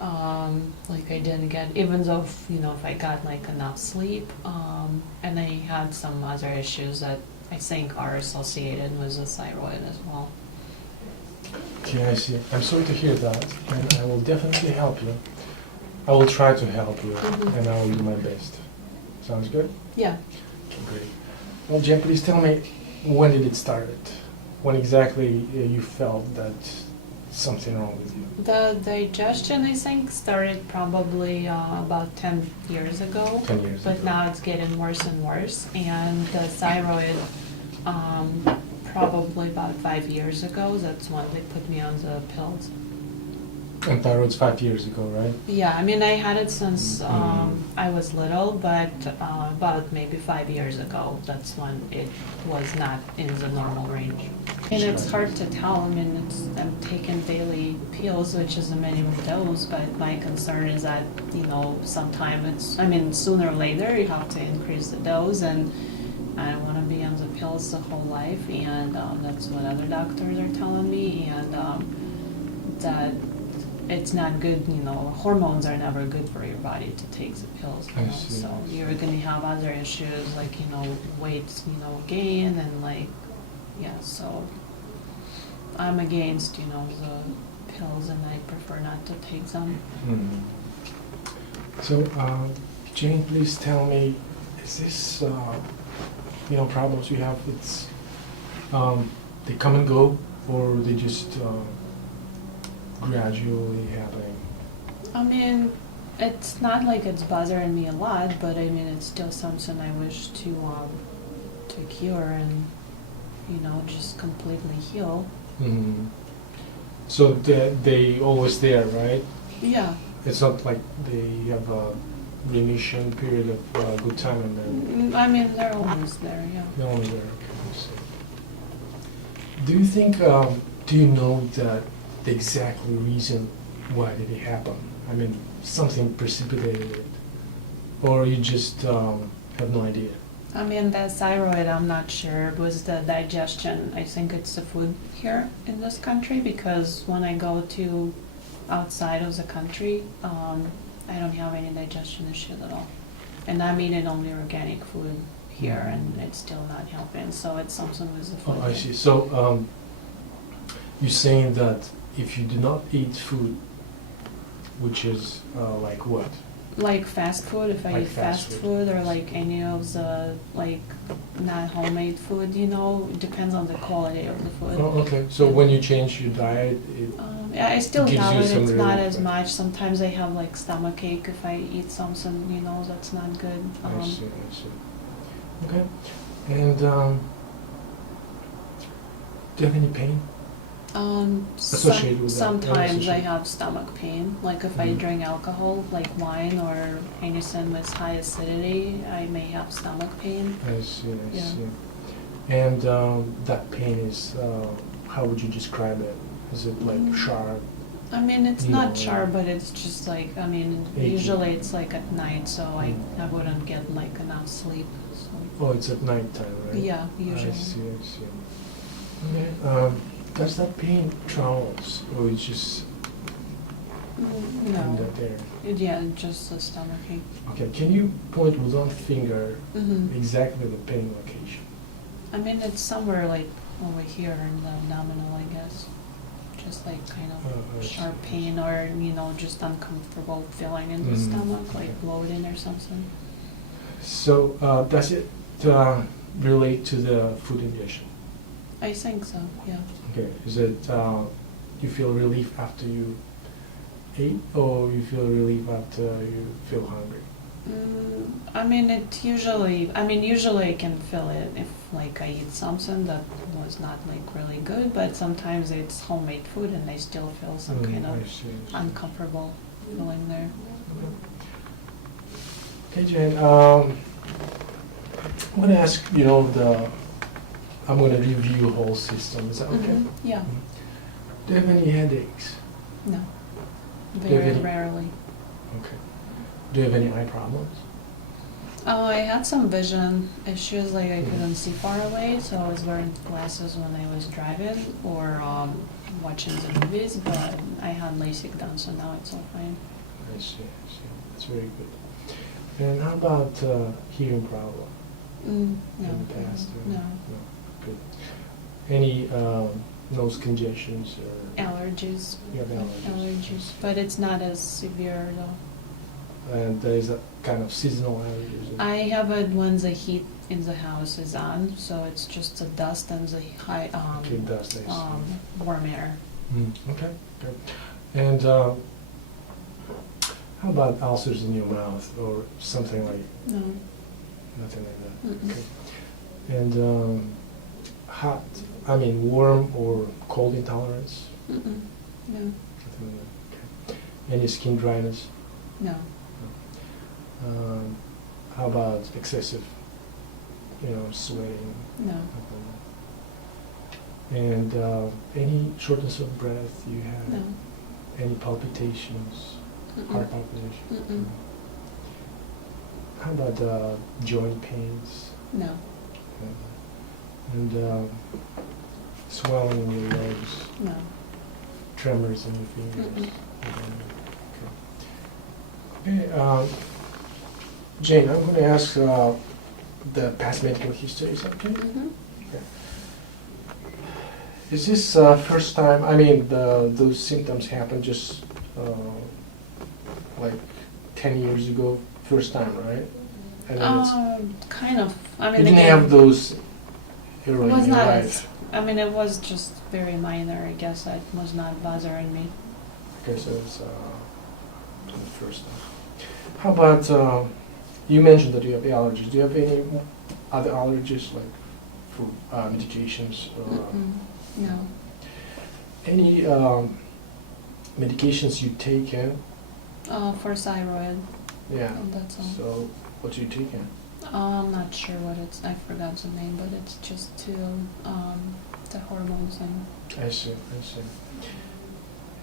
like I didn't get, even though, you know, if I got like enough sleep, and I had some other issues that I think are associated with the thyroid as well. Okay, I see. I'm sorry to hear that, and I will definitely help you. I will try to help you, and I will do my best. Sounds good? Yeah. Okay, great. Well, Jen, please tell me, when did it start? When exactly you felt that something wrong with you? The digestion, I think, started probably about 10 years ago. 10 years But ago. now it's getting worse and worse. And the thyroid, probably about 5 years ago, that's when they put me on the pills. And thyroid's 5 years ago, right? Yeah, I mean, I had it since I was little, but about maybe 5 years ago, that's when it was not in the normal range. And it's hard to tell. I mean, I'm taking daily pills, which is a minimum dose, but my concern is that, sometime sooner or later, you have to increase the dose, and I don't want to be on the pills the whole life, and that's what other doctors are telling me, and that it's not good, hormones are never good for your body to take the pills. I see. So you're going to have other issues like, weight, gain and so I'm against, the pills and I prefer not to take them. So, Jane, please tell me, is this, problems you have, it's, they come and go, or they just gradually happening? I mean, it's not like it's bothering me a lot, but I mean, it's still something I wish to cure and, just completely heal. Mm-hmm. So they always there, right? Yeah. It's not like they have a remission period of good time and then I mean, they're always there, yeah. they're only there. Okay, I see. Do you think, do you know the exact reason why did it happen? I mean, something precipitated it, or you just have no idea? I mean, the thyroid, I'm not sure. It was the digestion. I think it's the food here in this country, because when I go to outside of the country, I don't have any digestion issues at all. And I'm eating only organic food here, and it's still not helping. So it's something with the food. Oh, I see. So you're saying that if you do not eat food, which is like what? Like fast food, if I Like eat fast fast food. food, or like any of the not homemade food, it depends on the quality of the food. Oh, okay. So when you change your diet, Yeah, I still Gives have you it. some It's not relief, as but- much. Sometimes I have like stomach ache if I eat something, that's not good. I see, I see. Okay. And do you have any pain? Associated with that, Sometimes I associated. have stomach pain. Like if I Mhm. drink alcohol, like wine or anything with high acidity, I may have stomach pain. I see, I Yeah. see. And that pain is, how would you describe it? Is it like sharp? I mean, it's No. not sharp, but it's just like, Achy. usually it's like at night, so I wouldn't get like enough sleep. So. Oh, it's at night time, right? Yeah, usually. I see, I see. Okay. Does that pain travels, or it's just in No. that area? Yeah, just the stomach ache. Okay, can you point with one finger hmm exactly the pain location? I mean, it's somewhere like over here in the abdominal, I guess. Just like kind Oh, I of see. sharp pain, or just uncomfortable feeling in the Mhm. stomach, like bloating or something. So, does it relate to the food ingestion? I think so, yeah. Okay, is it, you feel relief after you ate, or you feel relief after you feel hungry? I mean, usually I can feel it if like I eat something that was not like really good, but sometimes it's homemade food and I still feel some kind I of see, I see. uncomfortable feeling there. Okay, Jen, I'm gonna ask, I'm gonna review the whole system, is that okay? Mhm, yeah, Do you have any headaches? no, Do you have very any- rarely. Okay. Do you have any eye problems? Oh, I had some vision issues, like I couldn't see far away, so I was wearing glasses when I was driving or watching the movies, but I had LASIK done, so now it's all fine. I see, I see. That's very good. And how about hearing problem No. in the past? No. Good. Any nose congestions or Allergies. you have allergies? But it's not as severe though. And there is a kind of seasonal allergies. I have it when the heat in the house is on, so it's just the dust and the high, Okay, dust, I see. warm air. Okay, good. And how about ulcers in your mouth or something like, No. nothing like that? Mm-mm. Okay. And warm or cold intolerance? Mm-mm. No. Nothing like that. Okay. Any skin dryness? No. How about excessive, sweating? No. Nothing like that. And any shortness of breath you have? No. Any palpitations? Heart palpitations? Mm-mm. How about joint pains? No. And swelling in your legs? No. Tremors in your fingers? Mm-mm. Okay. Jane, I'm going to ask the past medical history, is that okay? Mm-hmm. Is this first time, those symptoms happened just like 10 years ago, first time, right? And then Kind of. you didn't have those early It was in your not life. it was just very minor, I guess. It was not bothering me. Okay, so it's the first time. How about, you mentioned that you have allergies. Do you have any other allergies, like for medications? No. Any medications you take in? For thyroid. Yeah. And that's all. So, what do you take in? I'm not sure what it's. I forgot the name, but it's just to the hormones and. I see.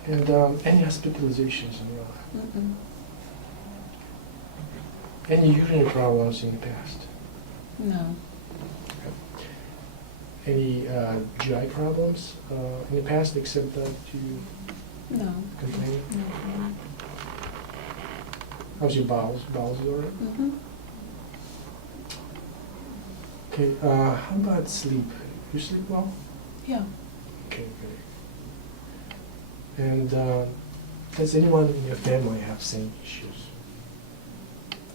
And any hospitalizations in your life? Mm-mm. Any urinary problems in the past? No. Any GI problems in the past, except that you No. complain? No. How's your bowels? Bowels all right? Mm-hmm. Okay. How about sleep? You sleep well? Yeah. Okay, great. And does anyone in your family have same issues?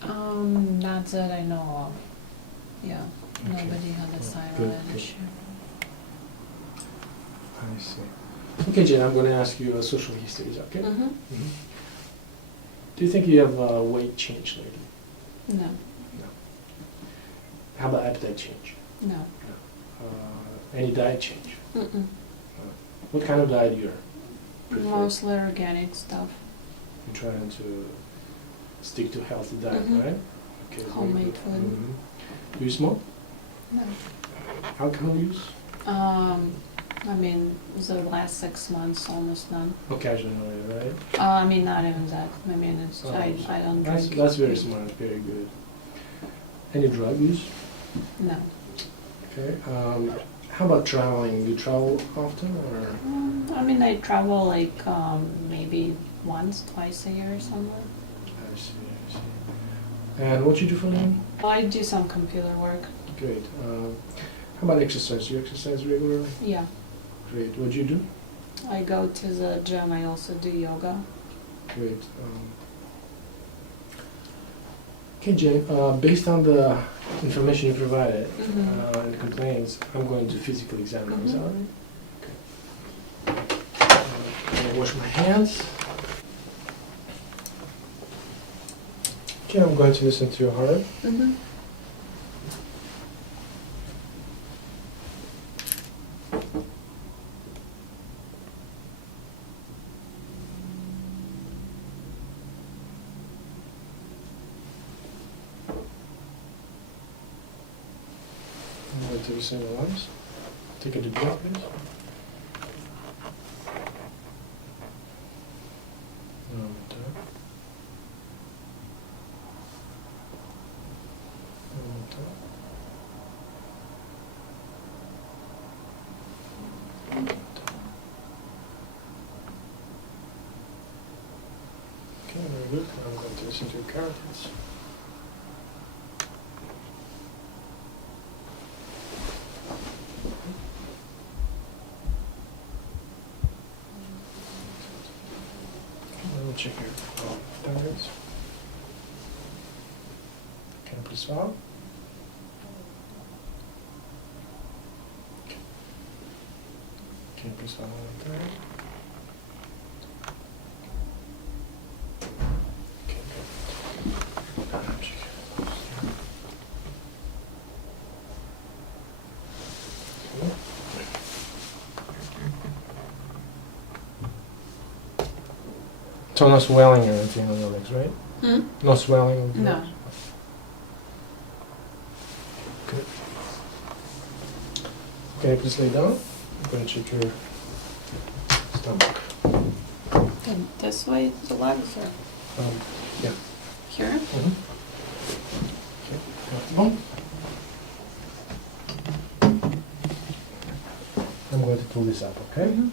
Not that I know of. Yeah. Okay. Nobody had a Good, thyroid good. issue. I see. Okay, Jen, I'm going to ask you a social history, is that okay? Mm-hmm. Mhm. Do you think you have weight change lately? No. No. How about appetite change? No. Any diet change? Mm-mm. What kind of diet you prefer? Mostly organic stuff. You're trying to stick to healthy diet, Mhm. right? Okay. very Homemade good. food. Mhm. Do you smoke? No. Alcohol use? The last 6 months, almost none. Occasionally, right? Not even that. It's, I don't drink. That's very smart, very good. Any drug use? No. Okay. How about traveling? Do you travel often, or? I travel maybe once, twice a year or somewhere. I see. And what you do for a living? I do some computer work. Great. How about exercise? You exercise regularly? Yeah. Great. What do you do? I go to the gym. I also do yoga. Great. Okay, Jane, based on the information you provided and the complaints, I'm going to physically examine you. Is that all right? Okay. I'm going to wash my hands. Okay, I'm going to listen to your heart. Mm-hmm. I'm going to listen to the lungs. Take a deep breath, please. One more time. One more time. One more time. Okay, very good. I'm going to listen to your carotids. check your targets. Can I please swallow? Can you please swallow one time? Okay, good. Check your nose. Okay. So no swelling or anything on your legs, right? No swelling on your No. legs? Good. Can you please lay down? I'm going to check your stomach. And this way, the legs are Yeah. here. Mm-hmm. Okay, comfortable. I'm going to pull this up, okay? Mhm.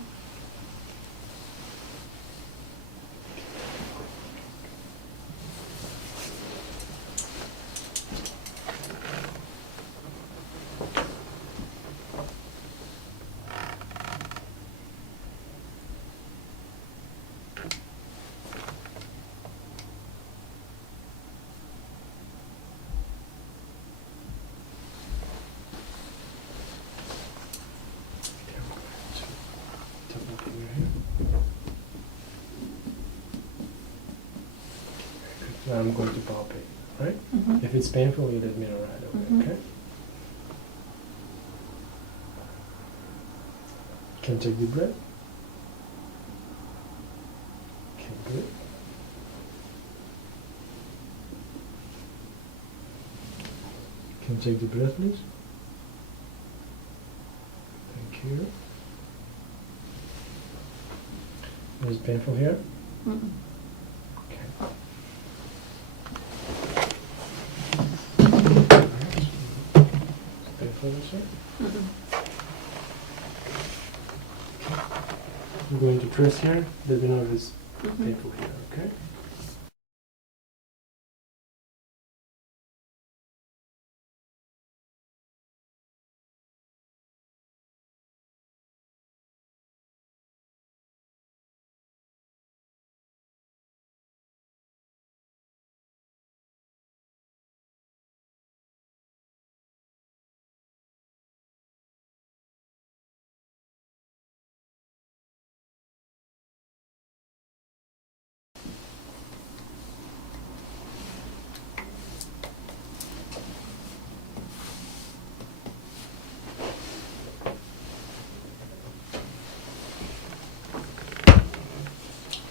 Okay, I'm going to tap up in your hair. Now I'm going to palpate, right? Mhm. If it's painful, you let me know right away, Mhm. okay? Can you take deep breath? Okay, good. Can you take deep breath, please? Thank you. Is it painful here? Mm-mm. Okay. Painful this way? Mm-mm. I'm going to press here. Let me know if it's Mhm. painful here, okay?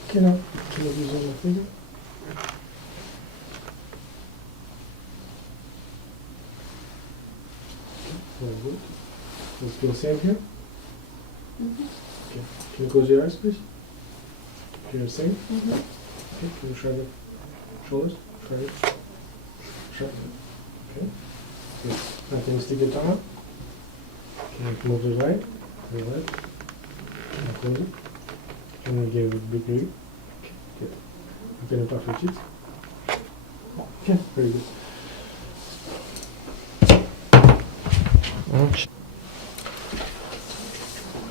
Can I use on my finger? Very good. Let's do the same here. Mhm. Okay. Can you close your eyes, please? Do the same. Mhm. Okay. Can you shrug your shoulders? Shrug it. Shrug it. Okay. Good. Now can you stick your tongue out? Can you move the right? The left. Can you close it? Can you give it a big breathe? Okay. Good. Can you puff your cheeks? Okay. Very good.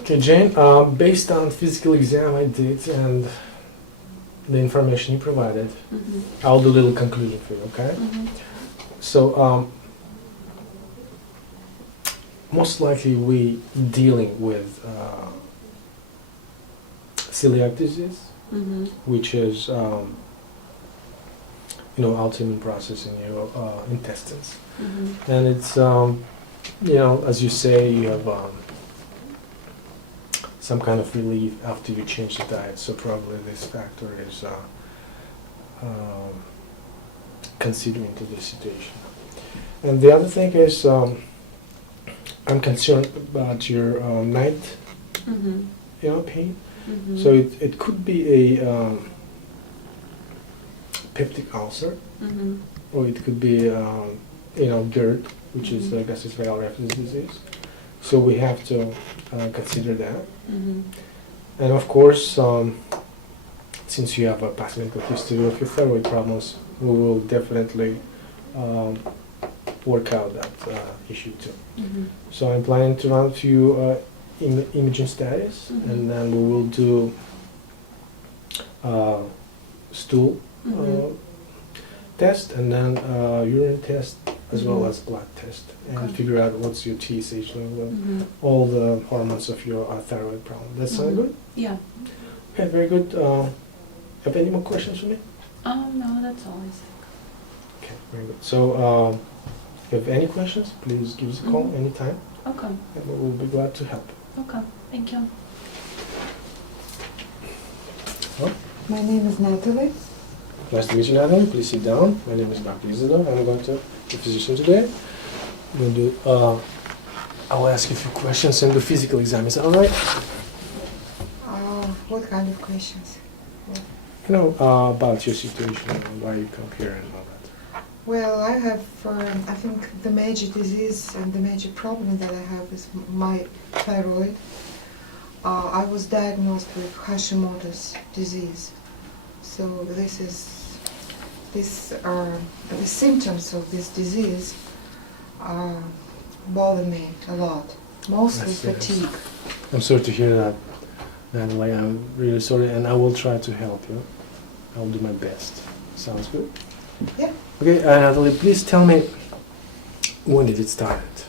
Okay, Jane, based on physical exam I did and the information you provided, Mhm. I'll do a little conclusion for you, okay? Mhm. So, most likely we dealing with celiac disease, Mhm. which is, autoimmune process in your intestines. Mhm. And it's, as you say, you have some kind of relief after you change the diet. So probably this factor is considering to this situation. And the other thing is, I'm concerned about your night, Mhm. pain. Mhm. So it could be a peptic ulcer, Mhm. or it could be, GERD, which is gastroesophageal reflux disease. So we have to consider that. Mhm. And of course, since you have a past medical history of your thyroid problems, we will definitely work out that issue too. Mhm. So I'm planning to run a few imaging studies, Mhm. and then we will do stool Mhm. test, and then urine test, as well Mhm. as blood test, and Okay. figure out what's your TSH level, Mhm. all the hormones of your thyroid problem. That sound Mhm. good? Yeah. Okay, very good. Have any more questions for me? No, that's all. Okay, very good. So, if you have any questions, please give us a call Mhm. anytime, Okay, and we will be glad to help. okay, thank you. My name is Natalie. Nice to meet you, Natalie. Please sit down. My name is Dr. Isidore. I'm going to be a physician today. I'm going to do, I'll ask you a few questions and do physical exam. Is that all right? What kind of questions? You know, about your situation and why you come here and all that. Well, I have, I think the major disease and the major problem that I have is my thyroid. I was diagnosed with Hashimoto's disease. So the symptoms of this disease bother me a lot, mostly I see. fatigue. I'm sorry to hear that, Natalie. I'm really sorry, and I will try to help you. I'll do my best. Sounds good? Yeah. Okay, Natalie, please tell me, when did it start?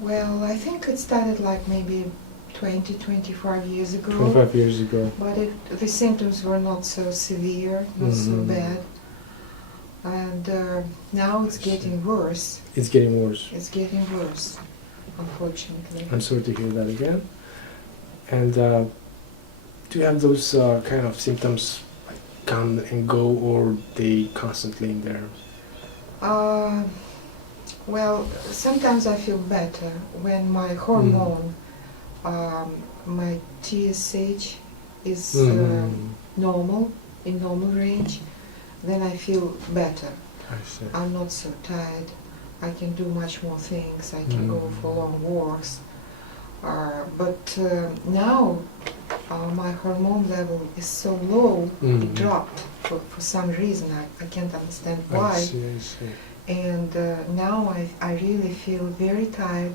Well, I think it started like maybe 20, 25 years ago. 25 years ago. But the symptoms were not so severe, not so Mhm. bad. And now it's I see. getting worse. It's getting worse. It's getting worse, unfortunately. I'm sorry to hear that again. And do you have those kind of symptoms like come and go, or they constantly in there? Uh, well, sometimes I feel better when my hormone, my TSH is normal, in normal range, then I feel better. I see. I'm not so tired. I can do much more things. I can go for long walks. But now my hormone level is so low, it dropped for some reason. I can't understand why. I see. And now I really feel very tired.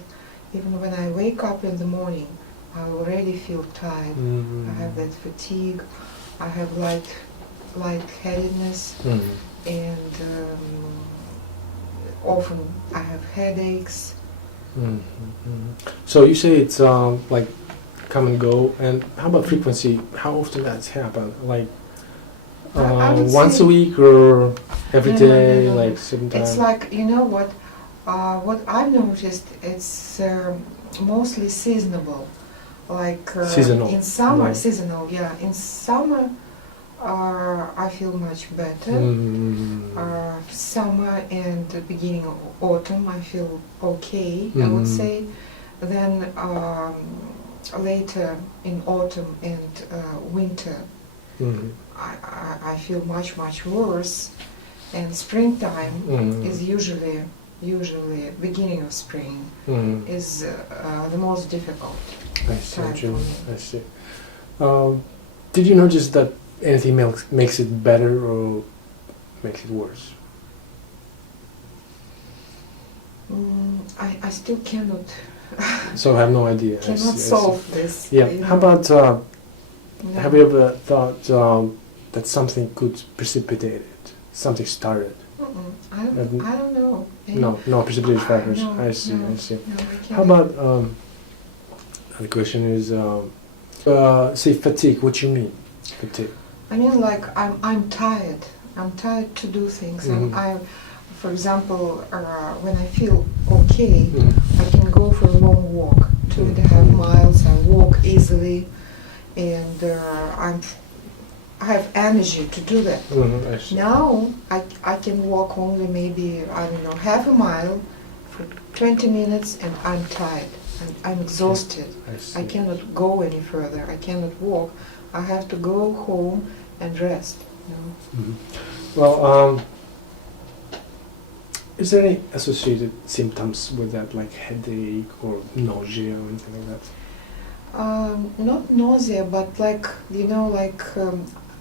Even when I wake up in the morning, I already feel tired. I have that fatigue. I have lightheadedness, and often I have headaches. So you say it's like come and go, and how about frequency? How often that's happen? Like I would once say- a week or every No, day, no, no. like certain time? It's like, you know what? What I've noticed, it's mostly seasonable. Like Seasonal, in summer, right. seasonal, yeah. In summer, I feel much better. Summer and the beginning of autumn, I feel okay, I would say. Then later in autumn and winter, I feel much worse. And springtime is usually beginning of spring is the most difficult I see. time for me. I see. Did you notice that anything makes it better or makes it worse? I still cannot So I have no idea. I cannot see. solve this. Yeah. you How know. about No. have you ever thought that something could precipitate it? Something started? I don't know. No precipitating factors. No, I see. no. I see. No, I How cannot. about the question is say fatigue. What you mean fatigue? I mean, like I'm tired. I'm tired to do things. For example, when I feel okay, I can go for a long walk, 2.5 miles. I walk easily, and I have energy to do that. I see. Now I can walk only maybe, I don't know, half a mile for 20 minutes, and I'm tired. I'm exhausted. I see. I cannot go any further. I cannot walk. I have to go home and rest. You know? Well, is there any associated symptoms with that, like headache or nausea or anything like that? Not nausea, but like, you know, like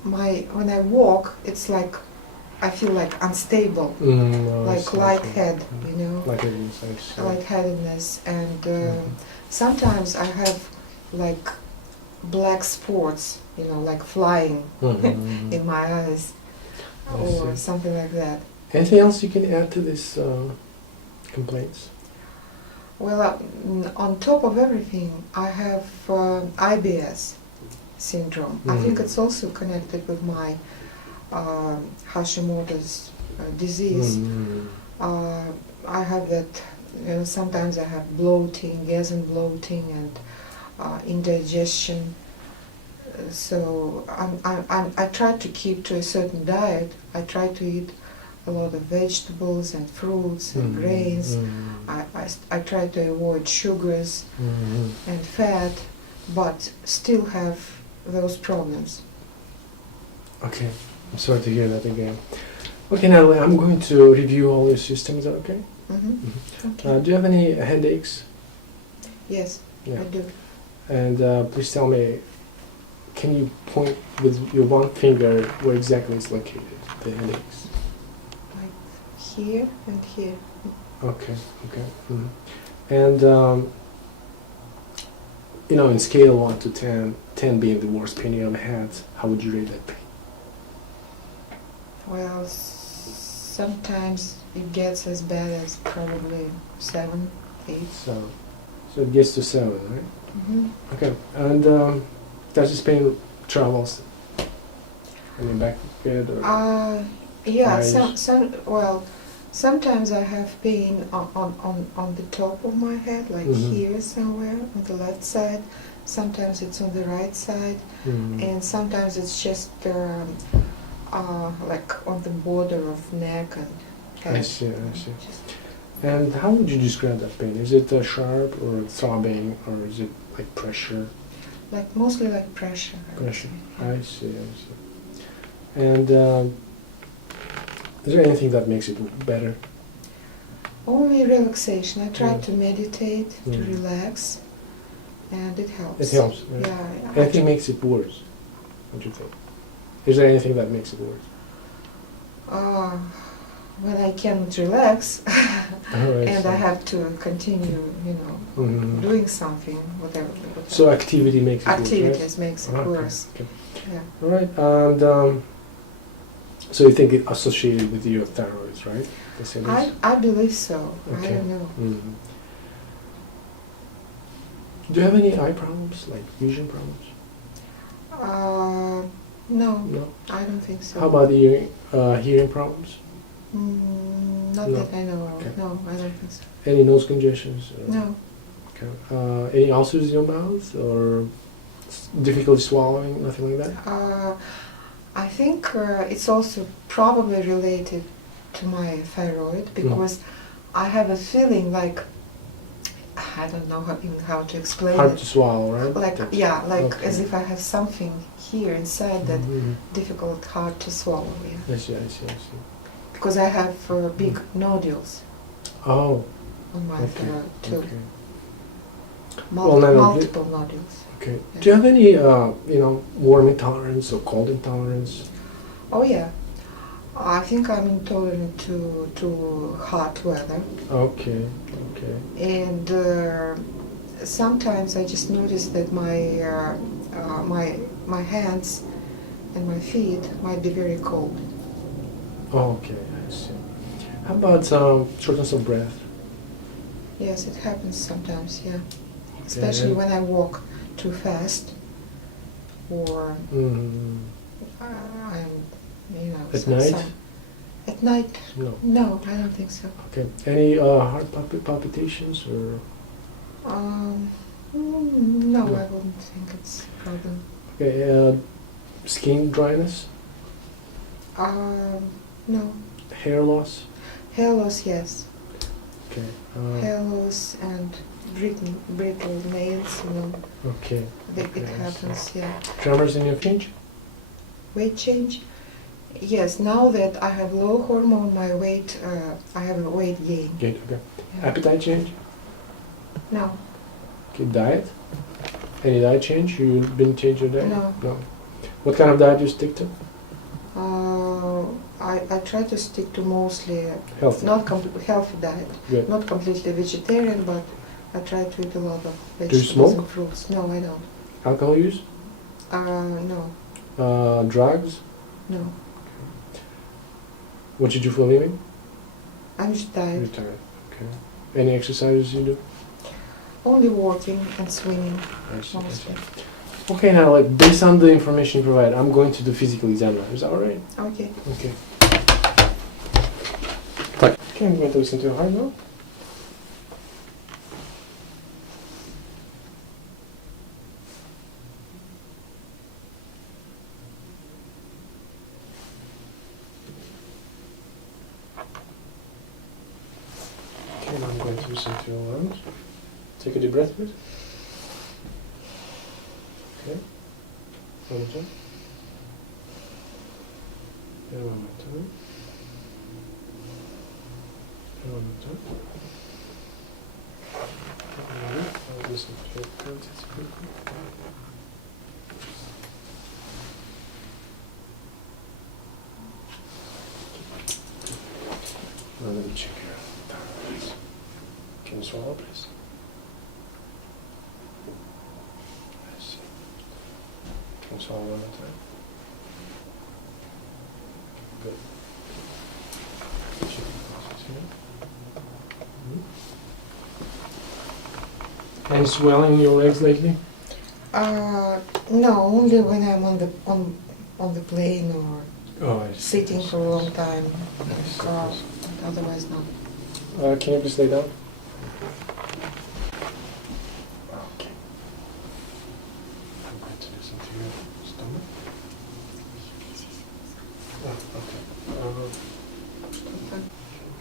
when I walk, it's like I feel like unstable, like lighthead, you know, Lightheadedness, I see. lightheadedness, and sometimes I have like black spots like flying Mhm. in my eyes I or see. something like that. Anything else you can add to this complaints? Well, on top of everything, I have IBS syndrome. I think it's also connected with my Hashimoto's disease. Mhm. I have that, sometimes I have bloating, gas and bloating, and indigestion. So I try to keep to a certain diet. I try to eat a lot of vegetables and fruits and Mhm. grains. Mhm. I try to avoid sugars Mhm. and fat, but still have those problems. Okay, I'm sorry to hear that again. Okay, Natalie, I'm going to review all your systems, okay? Okay. Do you have any headaches? Yes, Yeah. I do. And please tell me, can you point with your one finger where exactly it's located, the headaches? Like here and here. Okay, okay. Mhm. And, in scale of 1 to 10, 10 being the worst pain you ever had, how would you rate that pain? Well, sometimes it gets as bad as probably 7, 8. So it gets to 7, right? Okay, and does this pain travels in your back of your head or Yeah, eyes? sometimes I have pain on the top of my head, like Mhm. here somewhere on the left side. Sometimes it's on the right side, Mhm. and sometimes it's just like on the border of neck and head. I see, I see. And how would you describe that pain? Is it sharp or throbbing or is it like pressure? Like mostly like pressure. I would Pressure. say. I see, I see. And is there anything that makes it better? Only relaxation. I try Mm. to meditate, to Mm. relax, and it helps. It helps, right? Yeah. Anything makes it worse, what do you think? Is there anything that makes it worse? When I cannot relax Oh, and see. I have to continue, Mhm. doing something, whatever. So activity makes it Activities worse, makes it right? worse. Okay. Yeah. All right, and so you think it associated with your thyroid, right? I believe so. Okay. I don't know. Mhm. Do you have any eye problems, like vision problems? No, No. I don't think so. How about hearing problems? Not No. that I know of. Okay. No, I don't think so. Any nose congestions? No. Okay. Any ulcers in your mouth or difficulty swallowing? Nothing like that. I think it's also probably related to my thyroid because I have a feeling like I don't know how to explain Hard it. to swallow, right? Like Okay. as if I have something here inside that Mhm. difficult, hard to swallow. Yeah. I see, I see, I see. Because I have big nodules Oh, on my okay. thyroid too. Okay. Well, now, Multiple nodules. Okay. Yeah. Do you have any, warm intolerance or cold intolerance? Oh yeah. I think I'm intolerant to hot weather. Okay. Okay. And sometimes I just notice that my hands and my feet might be very cold. Okay, I see. How about shortness of breath? Yes, it happens sometimes, yeah. Especially when I walk too fast or Mm, I'm, At night? At night? no. No, I don't think so. Okay. Any heart palpitations or? No, No. I wouldn't think it's a problem. Okay. Skin dryness, No. hair loss. Hair loss, yes. Okay. Hair loss and brittle nails, Okay. it Okay, I see. happens, yeah. Tremors in your change? Weight change? Yes, now that I have low hormone, I have a weight gain. Good. Okay. Yeah. Appetite change? No, Okay. Diet? Any diet change? You been change your diet? No. No. What kind of diet you stick to? I try to stick to mostly Healthy. not healthy diet, Good. not completely vegetarian, but I try to eat a lot of you vegetables smoke? and fruits. No, I don't. Alcohol use? No, Drugs? no. What you do for a living? I'm retired. Retired. Okay. Any exercises you do? Only walking and swimming I see. mostly. Okay, now, like, based on the information you provide, I'm going to the physical exam now. Is that alright? Okay. Okay. Okay, I'm going to listen to your heart now. Okay, now I'm going to listen to your lungs. Take a deep breath, please. Okay. One more time. And one more time. And one more time. I'll listen to your contents quickly. Now let me check your tongue, please. Can you swallow, please? I see. Can you swallow one more time? Good. Check the process here. Any swelling in your legs lately? No, only when I'm on the plane or Oh, I see. sitting for a long time. I see. Car. Otherwise, no. Can you please lay down? Okay. I'm going to listen to your stomach. Oh, okay.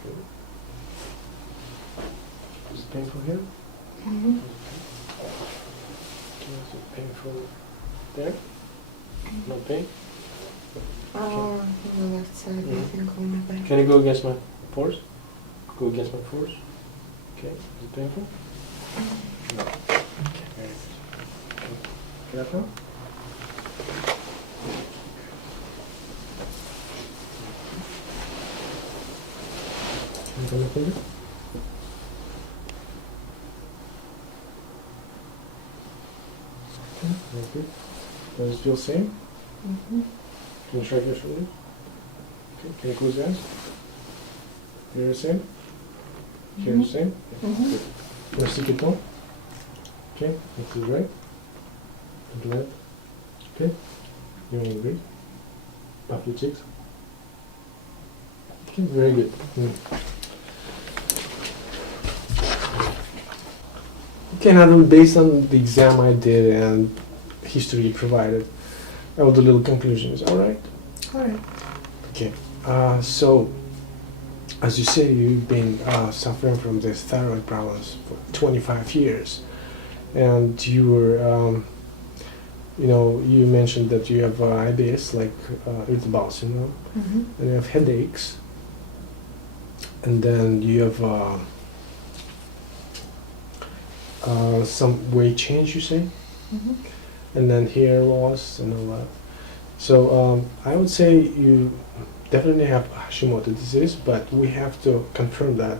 Good. Is it painful here? Mm-hmm. Okay, is it painful there? No pain? On the left side, I think, on my back. Can you go against my force? Go against my force. Okay, is it painful? No. Okay, very good. Okay. Get up now. Can you come up here? Okay, very good. Does it feel same? Mm-hmm. Can you shrug your shoulders? Okay, can you close your eyes? You're the same? Here the same? Mm-hmm. Good. Merci, Keton. Okay, look to the right. To the left. Okay. You want to breathe? Puff your cheeks. Okay, very good. Okay, now based on the exam I did and history you provided, I will do a little conclusion. Is that alright? All right. Okay. So, as you say, you've been suffering from this thyroid problems for 25 years, and you were, you mentioned that you have IBS, like irritable bowel syndrome, Mm-hmm. and you have headaches, and then you have some weight change, you say, Mm-hmm. and then hair loss and all that. So I would say you definitely have Hashimoto disease, but we have to confirm that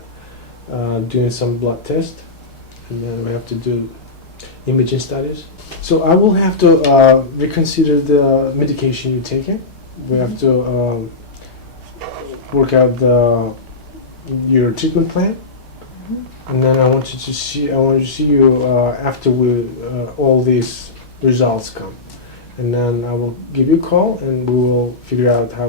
doing some blood test, and then we have to do imaging studies. So I will have to reconsider the medication you're taking. We have to work out your treatment plan, and then I want to see you after all these results come, and then I will give you a call and we will figure out how.